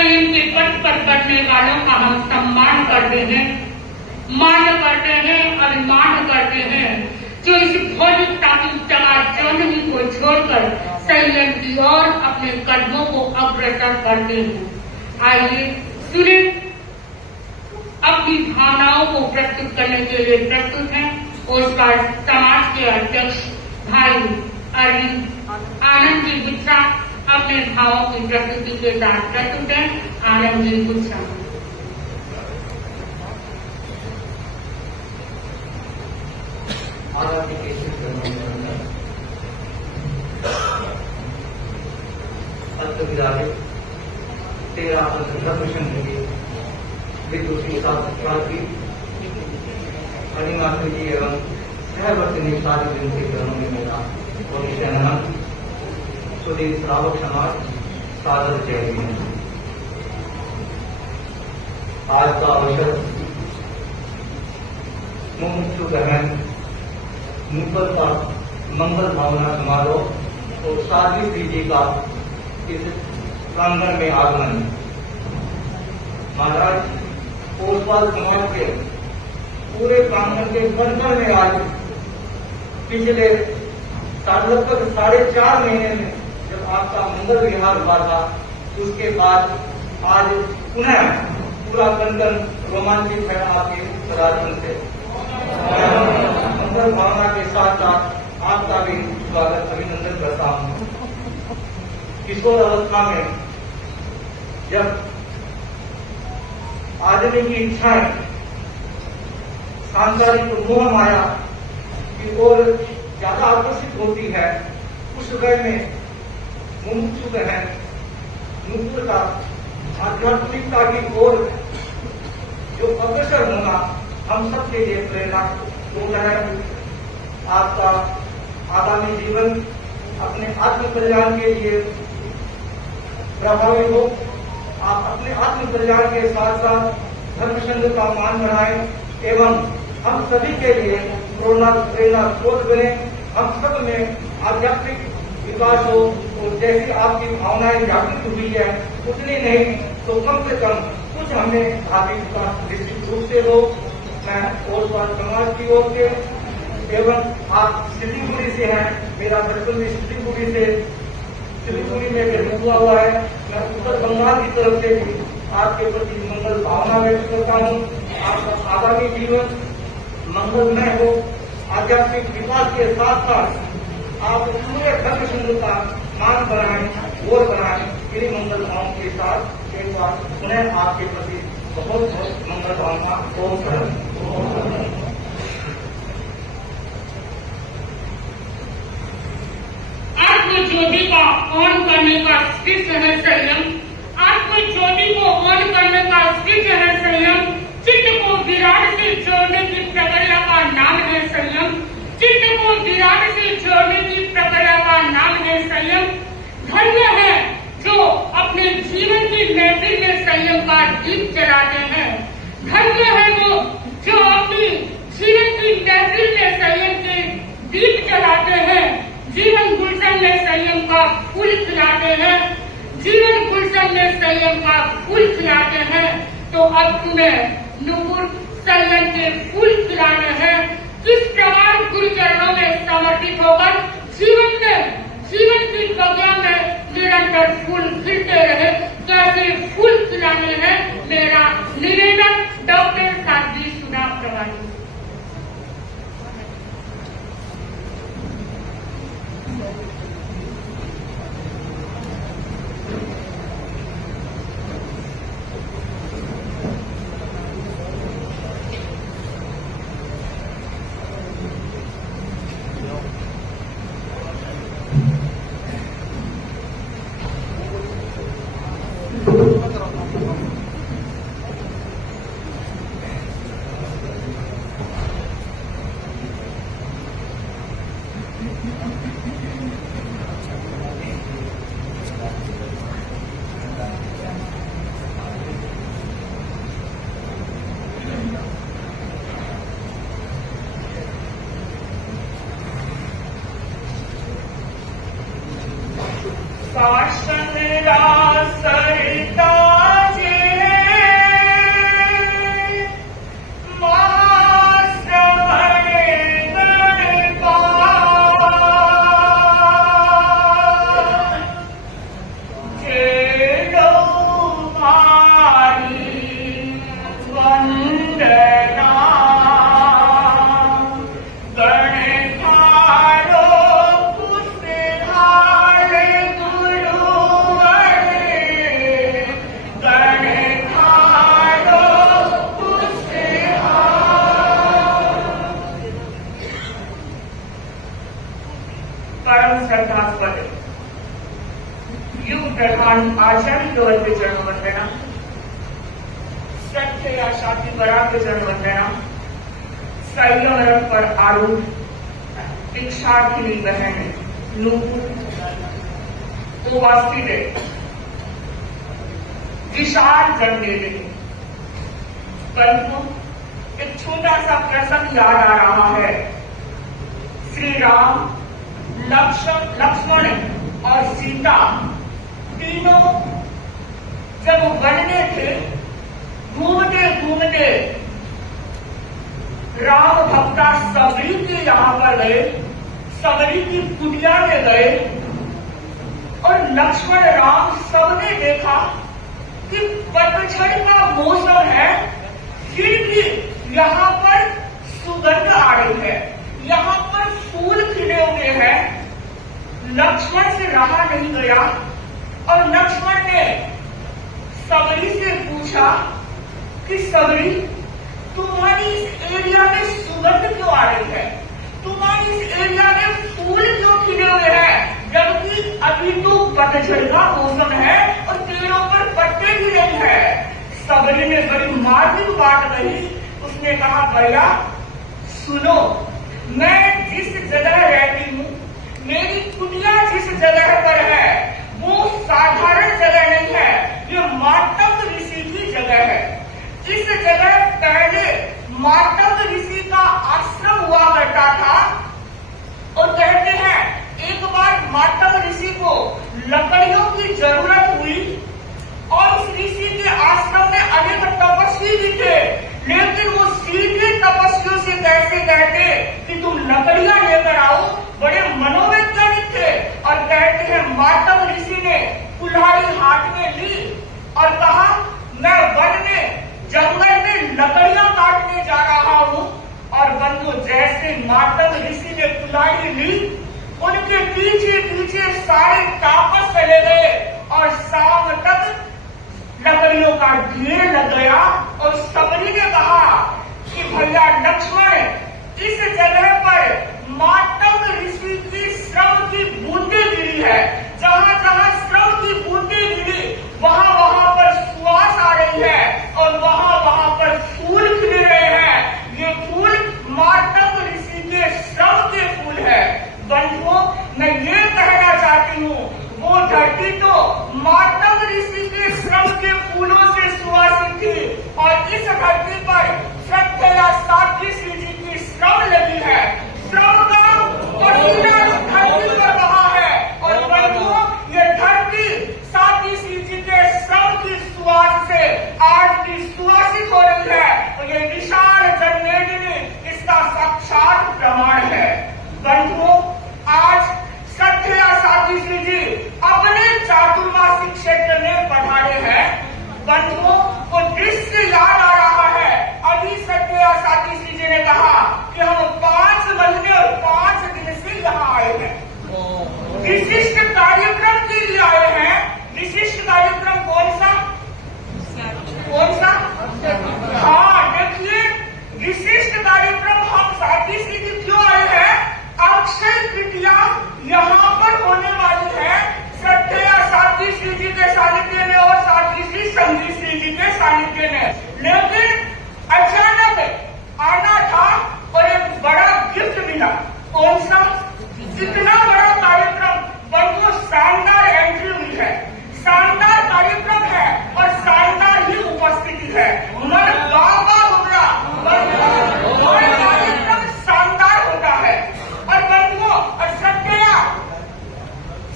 संयम के पथ पर बढ़ने वालों का हम सम्मान करते हैं, मान करते हैं, अभिमान करते हैं, जो इस भौतिकता की चमाचौंधी को छोड़कर संयम की ओर अपने कदमों को अग्रसर करते हैं। आइए सुने, अपनी भावनाओं को प्रस्तुत करने के लिए प्रस्तुत हैं ओसवाल समाज के अध्यक्ष भाई अरविंद आनंद जी गुच्छा। अपने भावों की प्रस्तुति के साथ प्रस्तुत हैं आनंद जी गुच्छा। तेरा धर्मचंद्र विदुषी शास्त्री अनिमात्र जी एवं सहवर्तिनी साधु दिन के चरणों में मेरा और नमन। सुधीर श्रावक समाज सादर जय। आज का अवसर मुमुक्षु बहन नूतन का मंगल भावना समारोह और साध्वी जी का इस प्रांगण में आगमन। महाराज ओसवाल समाज के पूरे प्रांगण के कण में आज पिछले लगभग 4.5 महीने में जब आपका मंगल विहार हुआ था, उसके बाद आज पुनः पूरा कंगन रोमांचित है आपके पदार्पण से। मंगल भावना के साथ साथ आपका भी स्वागत अभिनंदन करता हूँ। किशोर अवस्था में जब आदमी की इच्छाएं सांसारिक मोह माया की ओर ज्यादा आकर्षित होती है, उस समय में मुमुक्षु बहन नूपुर का आध्यात्मिकता की ओर जो अग्रसर होना हम सबके लिए प्रेरणा है। आपका आगामी जीवन अपने आत्म कल्याण के लिए प्रभावी हो। आप अपने आत्म कल्याण के साथ साथ धर्मचंद्र का मान बढ़ाएं एवं हम सभी के लिए प्रेरणा स्रोत बने। हम सब में आध्यात्मिक विकास हो और जैसी आपकी भावनाएं जागृत हुई है उतनी नहीं तो कम से कम कुछ हमें भावी विकास निश्चित रूप से हो। मैं ओसवाल समाज की ओर से एवं आप सिलीगुड़ी से हैं, मेरा बचपन भी सिलीगुड़ी से सिलीगुड़ी में जन्म हुआ है। मैं उत्तर बंगाल की तरफ से भी आपके प्रति मंगल भावना व्यक्त करता हूँ। आपका आगामी जीवन मंगलमय हो। आध्यात्मिक विकास के साथ साथ आप पूरे धर्मचंद्र का मान बनाएं और बनाएं। इन्हीं मंगल भावों के साथ एक बार पुनः आपके प्रति बहुत बहुत मंगल भावना ओम। ज्योति का ऑन करने का स्विच है संयम। आपको ज्योति को ऑन करने का स्विच है संयम। चित्त को विराट से जोड़ने की प्रक्रिया का नाम है संयम। चित्त को विराट से जोड़ने की प्रक्रिया का नाम है संयम। धन्य है जो अपने जीवन की महफिल में संयम का दीप जलाते हैं। धन्य है वो जो अपनी जीवन की महफिल में संयम के दीप जलाते हैं। जीवन गुलशन में संयम का फूल खिलाते हैं। जीवन गुलशन में संयम का फूल खिलाते हैं। तो अब तुम्हें नूपुर संयम के फूल खिलाने हैं। किस प्रकार गुरु चरणों में समर्पित होकर जीवन की बगिया में निरंतर फूल खिलते रहे, कैसे फूल खिलाने हैं। मेरा निवेदन डॉक्टर साध्वी सुधा प्रवाही। शासन सरिता युग प्रधान आचार्य केवल के चरण वंदना, सत्य या शांति बरा के चरण वंदना, संयम रथ पर आरूढ़ दीक्षार्थी बहन नूपुर उपस्थित विशाल जन्मेलिनी परंतु एक छोटा सा प्रसंग याद आ रहा है। श्री राम, लक्ष्मण और सीता तीनों जब वन में थे, घूमते घूमते राम भक्ता सबरी के यहां पर गए, सबरी की कुटिया में गए और लक्ष्मण राम सबने देखा कि पतझड़ का मौसम है, फिर भी यहाँ पर सुगंध आ रही है, यहाँ पर फूल खिले हुए हैं। लक्ष्मण से रहा नहीं गया और लक्ष्मण ने सबरी से पूछा कि सबरी, तुम्हारी इस एरिया में सुगंध क्यों आ रही है, तुम्हारी इस एरिया में फूल क्यों खिले हुए हैं, जबकि अभी तो पतझड़ का मौसम है और पेड़ों पर पत्ते भी नहीं है। सबरी ने बड़ी मार्मिक बात कही। उसने कहा, भैया सुनो, मैं जिस जगह रहती हूँ, मेरी कुटिया जिस जगह पर है, वो साधारण जगह नहीं है, ये मार्तंड ऋषि की जगह है। इस जगह पहले मार्तंड ऋषि का आश्रम हुआ करता था और कहते हैं एक बार मार्तंड ऋषि को लकड़ियों की जरूरत हुई और उस ऋषि के आश्रम में अनेक तपस्वी भी थे, लेकिन वो सीधे तपस्वियों से कैसे कहते कि तुम लकड़ियां लेकर आओ, बड़े मनोवैज्ञानिक थे। और कहते हैं मार्तंड ऋषि ने कुल्हाड़ी हाथ में ली और कहा, मैं वन में जंगल में लकड़ियां काटने जा रहा हूं। और बंधु, जैसे मार्तंड ऋषि ने कुल्हाड़ी ली, उनके पीछे पीछे सारे तापस चले गए और शाम तक लकड़ियों का ढेर लग गया। और सबरी ने कहा कि भैया लक्ष्मण, इस जगह पर मार्तंड ऋषि की श्रम की बूंदे गिरी है, जहां जहां श्रम की बूंदे गिरी वहां वहां पर सुवास आ रही है और वहां वहां पर फूल खिल रहे हैं। ये फूल मार्तंड ऋषि के श्रम के फूल है। बंधुओं, मैं ये कहना चाहती हूँ, वो धरती तो मार्तंड ऋषि के श्रम के फूलों से सुवासित थी और इस धरती पर श्रद्धेया साध्वी श्री जी की श्रम लगी है। श्रम का पसीना धरती पर बहा है और बंधुओं, ये धरती साध्वी श्री जी के श्रम की सुवास से आज भी सुवासित हो रही है और ये विशाल जन्मेलिनी इसका साक्षात प्रमाण है। बंधुओं, आज श्रद्धेया साध्वी श्री जी अपने चातुर्मासिक क्षेत्र में पधारे हैं। बंधुओं, वो दृश्य याद आ रहा है। अभी श्रद्धेया साध्वी श्री जी ने कहा कि हम 5 महीने और 5 दिन से यहाँ आए हैं, विशिष्ट कार्यक्रम के लिए आए हैं। विशिष्ट कार्यक्रम कौन सा? हाँ, देखिए, विशिष्ट कार्यक्रम हम साध्वी श्री जी क्यों आए हैं? अक्षय तृतीया यहाँ पर होने वाली है, श्रद्धेया साध्वी श्री जी के सानिध्य में और साध्वी श्री संगी श्री जी के सानिध्य में। लेकिन अचानक आना था और एक बड़ा गिफ्ट मिला। कौन सा? इतना बड़ा कार्यक्रम, बंधु, शानदार एंट्री हुई है, शानदार कार्यक्रम है और शानदार ही उपस्थिति है। मन बाबा होगा, हर कार्यक्रम शानदार होता है। और बंधुओं, और श्रद्धेया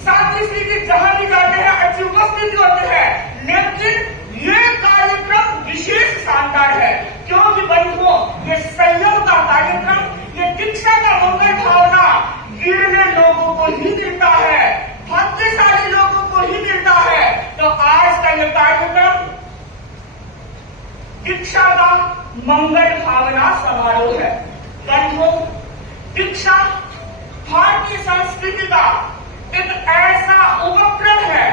साध्वी श्री जी जहां भी जाते हैं अच्छी उपस्थिति होती है, लेकिन ये कार्यक्रम विशेष शानदार है क्योंकि बंधुओं, ये संयम का कार्यक्रम, ये दीक्षा का मंगल भावना गिरने लोगों को ही मिलता है, भाग्यशाली लोगों को ही मिलता है। तो आज का ये कार्यक्रम दीक्षा का मंगल भावना समारोह है। बंधुओं, दीक्षा भारतीय संस्कृति का एक ऐसा उपक्रम है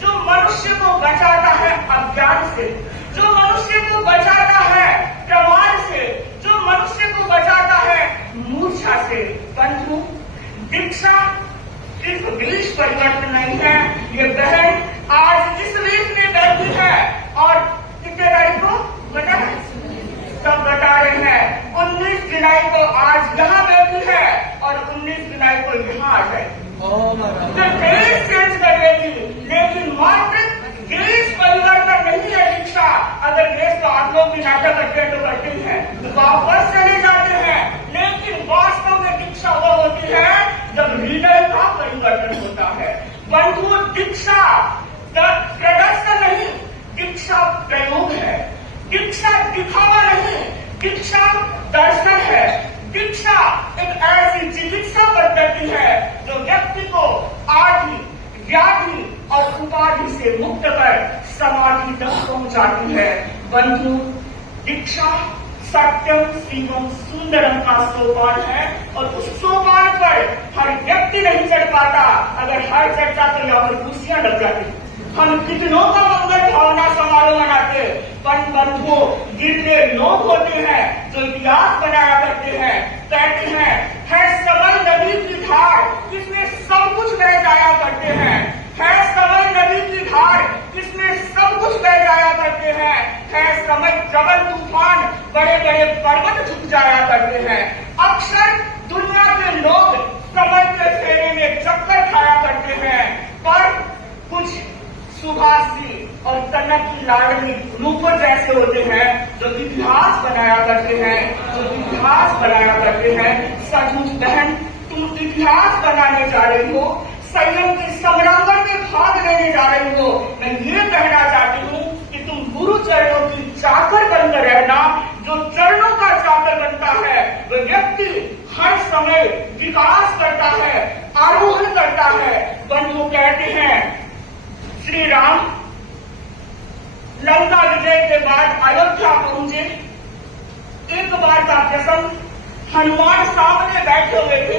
जो मनुष्य को बचाता है अज्ञान से, जो मनुष्य को बचाता है प्रमाद से, जो मनुष्य को बचाता है मूर्छा से। बंधु, दीक्षा सिर्फ देश परिवर्तन नहीं है, ये बहन दीक्षा प्रयोग है। दीक्षा दिखावा नहीं, दीक्षा दर्शन है। दीक्षा एक ऐसी चिकित्सा पद्धति है जो व्यक्ति को आदि, व्याधि और उपाधि से मुक्त कर समाधि तक पहुंचाती है। बंधु, दीक्षा सत्यम शिवम सुंदरम का सोपान है और उस सोपान पर हर व्यक्ति नहीं चढ़ पाता। अगर हर चढ़ता तो यहाँ पर कुर्सियां लग जाती। हम कितनों का मंगल भावना समारोह मनाते, पर बंधुओं गिरते लोग होते हैं जो इतिहास बनाया करते हैं। कहते हैं है सबल नदी की धार इसमें सब कुछ बह जाया करते हैं। है सबल नदी की धार इसमें सब कुछ बह जाया करते हैं। है समय जबल तूफान बड़े बड़े पर्वत झुक जाया करते हैं। अक्सर दुनिया के लोग समय के फेरे में चक्कर खाया करते हैं, पर कुछ सुभाषी और कनक की लाडली रूपर जैसे होते हैं जो इतिहास बनाया करते हैं, जो इतिहास बनाया करते हैं। सचमुच बहन, तुम इतिहास बनाने जा रही हो, संयम के समरांगण में भाग लेने जा रही हो। मैं ये कहना चाहती हूँ कि तुम गुरु चरणों की चाकर बनकर रहना। जो चरणों का चाकर बनता है वह व्यक्ति हर समय विकास करता है, आरोहण करता है। बंधु कहते हैं श्री राम लंका विजय के बाद अयोध्या पहुंचे। एक बार का प्रसंग, हनुमान सामने बैठे हुए थे,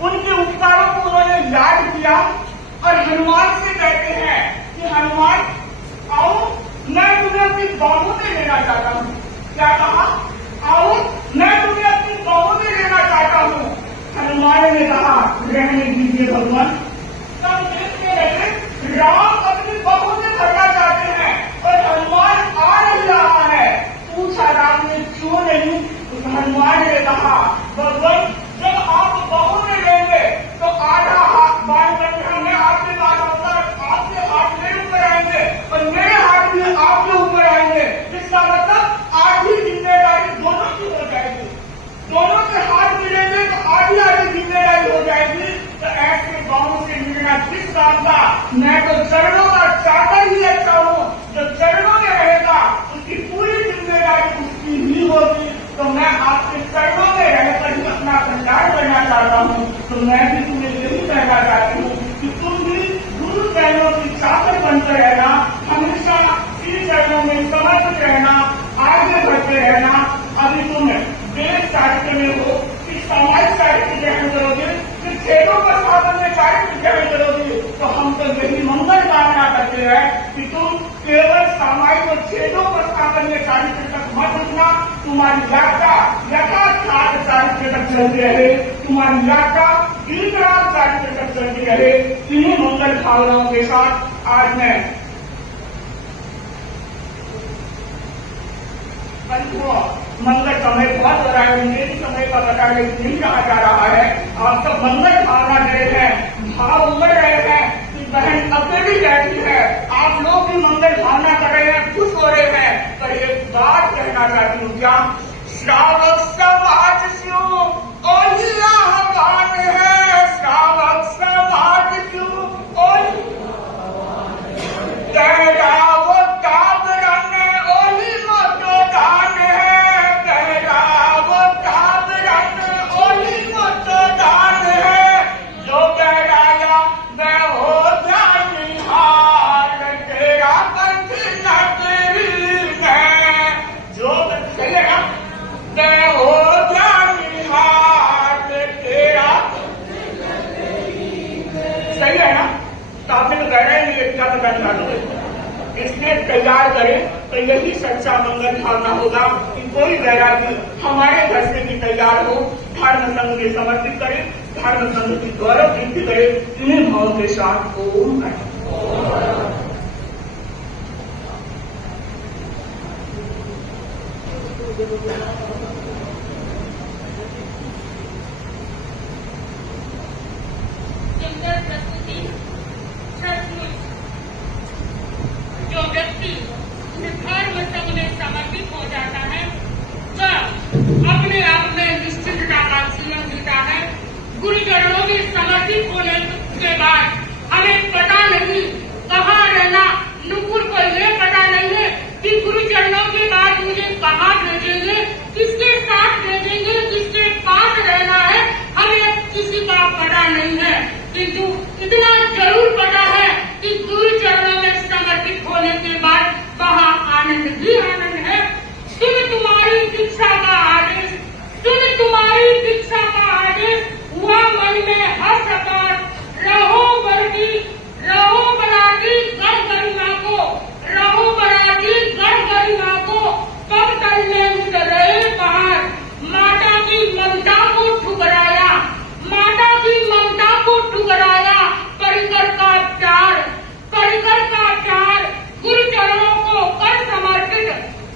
उनके उपकारों को उन्होंने याद किया और हनुमान से कहते हैं कि हनुमान आओ, मैं तुम्हें अपनी बाहों में लेना चाहता हूँ। क्या कहा? आओ, मैं तुम्हें अपनी बाहों में लेना चाहता हूँ। हनुमान ने कहा रहने दीजिए भगवान। तब देखते रहे राम अपनी बाहों में भरना चाहते हैं और हनुमान आ नहीं रहा है। पूछा राम ने क्यों नहीं? तो हनुमान ने कहा भगवान जब आप बाहों में लेंगे तो आधा हाथ बाएं कंधा में आपके पास आऊंगा, आपके हाथ मेरे ऊपर आएंगे और मेरे हाथ भी आपके ऊपर आएंगे। इसका मतलब आधी जिम्मेदारी दोनों की हो जाएगी। दोनों के हाथ मिलेंगे तो आधी आधी जिम्मेदारी हो जाएगी। तो ऐसे बाहों से मिलना किस काम का? मैं तो चरणों का चाकर ही अच्छा हूँ। जो चरणों में रहेगा उसकी पूरी जिम्मेदारी उसकी ही होगी। तो मैं आपके चरणों में रहकर ही अपना कल्याण करना चाहता हूँ। तो मैं भी तुम्हें यही कहना चाहती हूँ कि तुम भी गुरु चरणों की चाकर बनकर रहना, हमेशा श्री चरणों में समर्पित रहना, आगे बढ़ते रहना। अभी तुम वेद साहित्य में हो, फिर सामाजिक साहित्य ग्रहण करोगे, फिर खेलों का साधन में साहित्य ग्रहण करोगे। तो हम तो यही मंगल कामना करते हैं कि तुम केवल सामाजिक और खेलों पर साधन में साहित्य तक मत उठना। तुम्हारी यात्रा यथार्थ साहित्य तक चलती रहे, तुम्हारी यात्रा दीर्घरात साहित्य तक चलती रहे। इन्हीं मंगल भावनाओं के साथ आज मैं मंगल समय बहुत हो रहा है, मेरी समय का पता नहीं कहा जा रहा है। आप सब मंगल भावना दे रहे हैं, भाव उमड़ रहे हैं कि बहन अकेली रहती है। आप लोग भी मंगल भावना कर रहे हैं, खुश हो रहे हैं। पर एक बात कहना चाहती हूँ, क्या श्रावक समाज क्यों ओहिया भगवान है? श्रावक समाज क्यों तेरा वो ताबरन ओही मोटो दान है। तेरा वो ताबरन ओही मोटो दान है। जो गहराया मैं हो जानी हाल तेरा कंठ नगरी में। जो सही है ना? मैं हो जानी हाल तेरा सही है ना? तो आपने तो कहना ही नहीं इतना तो करना दो। इसलिए तैयार करें तो यही सच्चा मंगल भावना होगा कि कोई वैरागी हमारे घर से भी तैयार हो, धर्म संघ में समर्पित करे, धर्म संघ की गौरव वृद्धि करे। इन्हीं भाव के साथ ओम सुंदर प्रस्तुति। सचमुच जो व्यक्ति धर्म संघ में समर्पित हो जाता है वह अपने आप में निश्चितता का जीवन जीता है। गुरुचरणों में समर्पित होने के बाद हमें पता नहीं कहाँ रहना, नुपुर को ये पता नहीं है किंतु इतना जरूर पता है कि गुरु चरणों में समर्पित होने के बाद वहाँ आनंद ही आनंद है। सुन तुम्हारी दीक्षा का आदेश, सुन तुम्हारी दीक्षा का आदेश, हुआ मन में हर्ष अपार। रहो बनाती गढ़ गरिमा को, रहो बनाती गढ़ गरिमा को, पग तल में उतरे पहाड़। माता की ममता को ठुकराया, माता की ममता को ठुकराया, परिकर का चार, परिकर का चार। गुरु चरणों को कर समर्पित,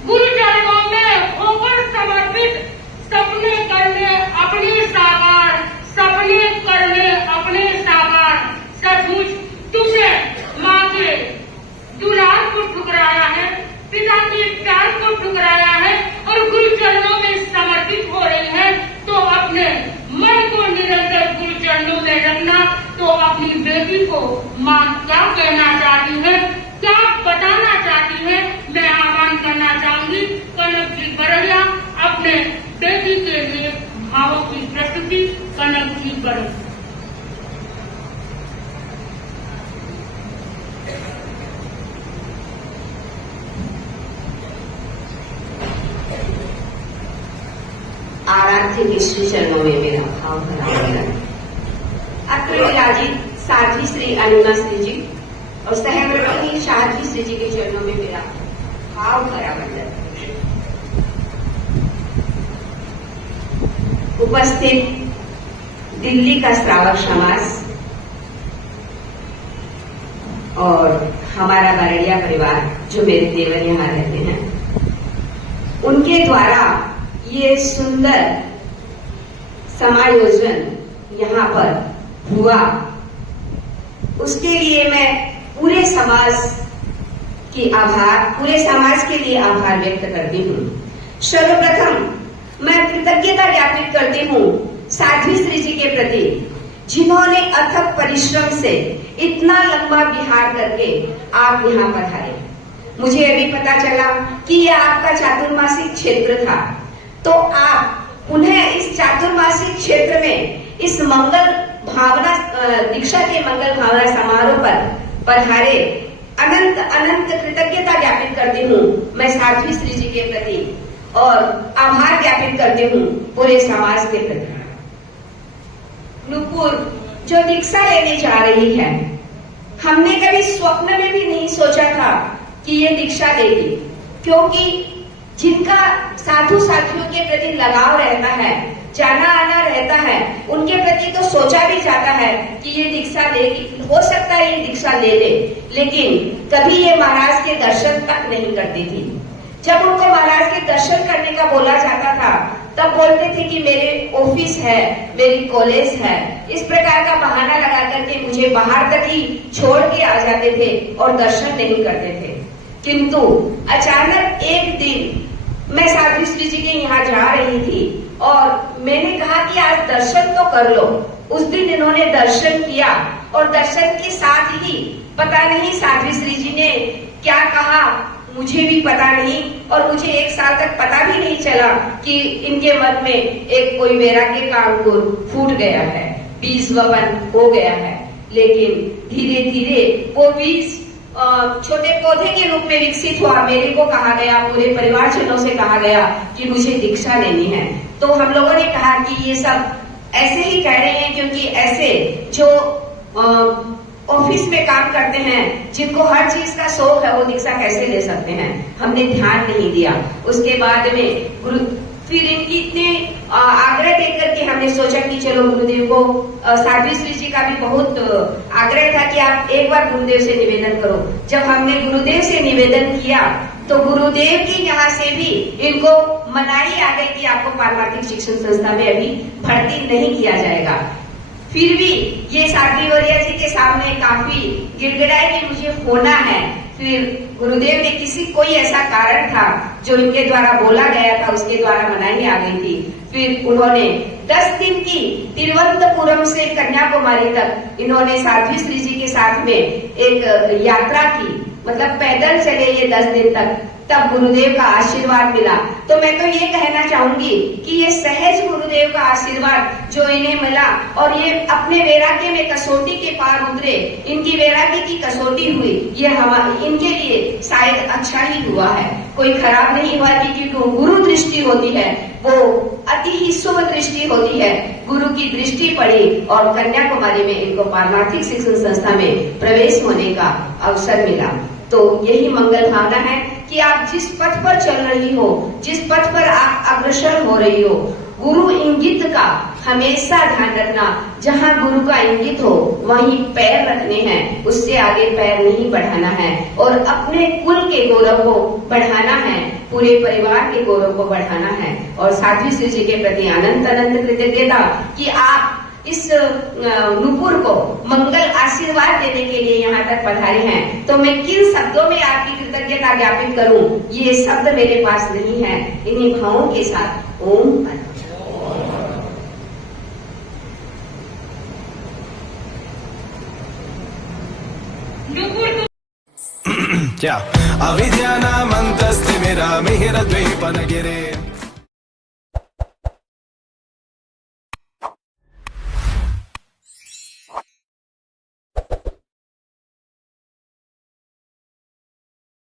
गुरु चरणों में होकर समर्पित, सपने करने अपने साकार, सपने करने अपने साकार। सचमुच तुमने माँ के दुलार को ठुकराया है, पिता के प्यार को ठुकराया है और गुरु चरणों में समर्पित हो रही है। तो अपने मन को निरंतर गुरु चरणों में रखना। तो अपनी बेटी को माँ क्या कहना चाहती है, क्या बताना चाहती है, मैं आह्वान करना चाहूंगी कनक जी बरैया अपने बेटी के लिए भावों की प्रस्तुति। कनक जी बरैया। आराध्य के श्री चरणों में मेरा भाव भरा वंदन। अत्रिराजित साध्वी श्री अरुणा श्री जी और सहव्रतनी शाहजी श्री जी के चरणों में मेरा भाव भरा वंदन। उपस्थित दिल्ली का श्रावक समाज और हमारा बरड़िया परिवार जो मेरे देवर यहाँ रहते हैं, उनके द्वारा ये सुंदर समायोजन यहाँ पर हुआ, उसके लिए मैं पूरे समाज के लिए आभार व्यक्त करती हूँ। सर्वप्रथम मैं कृतज्ञता ज्ञापित करती हूँ साध्वी श्री जी के प्रति, जिन्होंने अथक परिश्रम से इतना लंबा विहार करके आप यहाँ पधारे। मुझे अभी पता चला कि यह आपका चातुर्मासिक क्षेत्र था, तो आप उन्हें इस चातुर्मासिक क्षेत्र में इस मंगल भावना दीक्षा के मंगल भावना समारोह पर पधारे। अनंत अनंत कृतज्ञता ज्ञापित करती हूँ मैं साध्वी श्री जी के प्रति और आभार ज्ञापित करती हूँ पूरे समाज के प्रति। नुपुर जो दीक्षा लेने जा रही है, हमने कभी स्वप्न में भी नहीं सोचा था कि ये दीक्षा लेगी, क्योंकि जिनका साधु साथियों के प्रति लगाव रहता है, जाना आना रहता है, उनके प्रति तो सोचा भी जाता है कि ये दीक्षा लेगी, हो सकता है ये दीक्षा ले ले, लेकिन कभी ये महाराज के दर्शन तक नहीं करती थी। जब उनको महाराज के दर्शन करने का बोला जाता था, तब बोलते थे कि मेरे ऑफिस है, मेरी कॉलेज है, इस प्रकार का बहाना लगा करके मुझे बाहर तक ही छोड़ के आ जाते थे और दर्शन नहीं करते थे। किंतु अचानक एक दिन मैं साध्वी श्री जी के यहाँ जा रही थी और मैंने कहा कि आज दर्शन तो कर लो। उस दिन इन्होंने दर्शन किया और दर्शन के साथ ही पता नहीं साध्वी श्री जी ने क्या कहा, मुझे भी पता नहीं, और मुझे एक साल तक पता भी नहीं चला कि इनके मन में एक कोई वैराग्य का अंकुर फूट गया है, बीज वपन हो गया है। लेकिन धीरे धीरे वो बीज छोटे पौधे के रूप में विकसित हुआ। मेरे को कहा गया, पूरे परिवारजनों से कहा गया कि मुझे दीक्षा लेनी है। तो हम लोगों ने कहा कि ये सब ऐसे ही कह रहे हैं, क्योंकि ऐसे जो ऑफिस में काम करते हैं, जिनको हर चीज का शौक है, वो दीक्षा कैसे ले सकते हैं। हमने ध्यान नहीं दिया। उसके बाद में फिर इनकी इतने आग्रह देख करके हमने सोचा कि चलो गुरुदेव को, साध्वी श्री जी का भी बहुत आग्रह था कि आप एक बार गुरुदेव से निवेदन करो। जब हमने गुरुदेव से निवेदन किया तो गुरुदेव की यहाँ से भी इनको मनाही आ गई कि आपको पारमार्थिक शिक्षण संस्था में अभी भर्ती नहीं किया जाएगा। फिर भी ये साध्वी वरिया जी के सामने काफी गिड़गिड़ाए कि मुझे होना है। फिर गुरुदेव ने कोई ऐसा कारण था जो इनके द्वारा बोला गया था, उसके द्वारा मनाही आ गई थी। फिर उन्होंने 10 दिन की तिरुवनंतपुरम से कन्याकुमारी तक इन्होंने साध्वी श्री जी के साथ में एक यात्रा की मतलब पैदल चले ये 10 दिन तक, तब गुरुदेव का आशीर्वाद मिला। तो मैं तो ये कहना चाहूंगी कि ये सहज गुरुदेव का आशीर्वाद जो इन्हें मिला और ये अपने वैराग्य में कसौटी के पार उतरे, इनकी वैराग्य की कसौटी हुई, ये इनके लिए शायद अच्छा ही हुआ है, कोई खराब नहीं हुआ। क्योंकि गुरु दृष्टि होती है वो अति ही शुभ दृष्टि होती है। गुरु की दृष्टि पड़ी और कन्याकुमारी में इनको पारमार्थिक शिक्षण संस्था में प्रवेश होने का अवसर मिला। तो यही मंगल भावना है कि आप जिस पथ पर चल रही हो, जिस पथ पर आप अग्रसर हो रही हो, गुरु इंगित का हमेशा ध्यान रखना। जहाँ गुरु का इंगित हो वहीं पैर रखने हैं, उससे आगे पैर नहीं बढ़ाना है और अपने कुल के गौरव को बढ़ाना है, पूरे परिवार के गौरव को बढ़ाना है। और साध्वी श्री जी के प्रति अनंत अनंत कृतज्ञता कि आप इस नूपुर को मंगल आशीर्वाद देने के लिए यहाँ तक पधारे हैं। तो मैं किन शब्दों में आपकी कृतज्ञता ज्ञापित करूं, ये शब्द मेरे पास नहीं है। इन्हीं भावों के साथ ओम क्या अविद्यानामन्तस्तिमिरमिहिरद्वीपनगिरे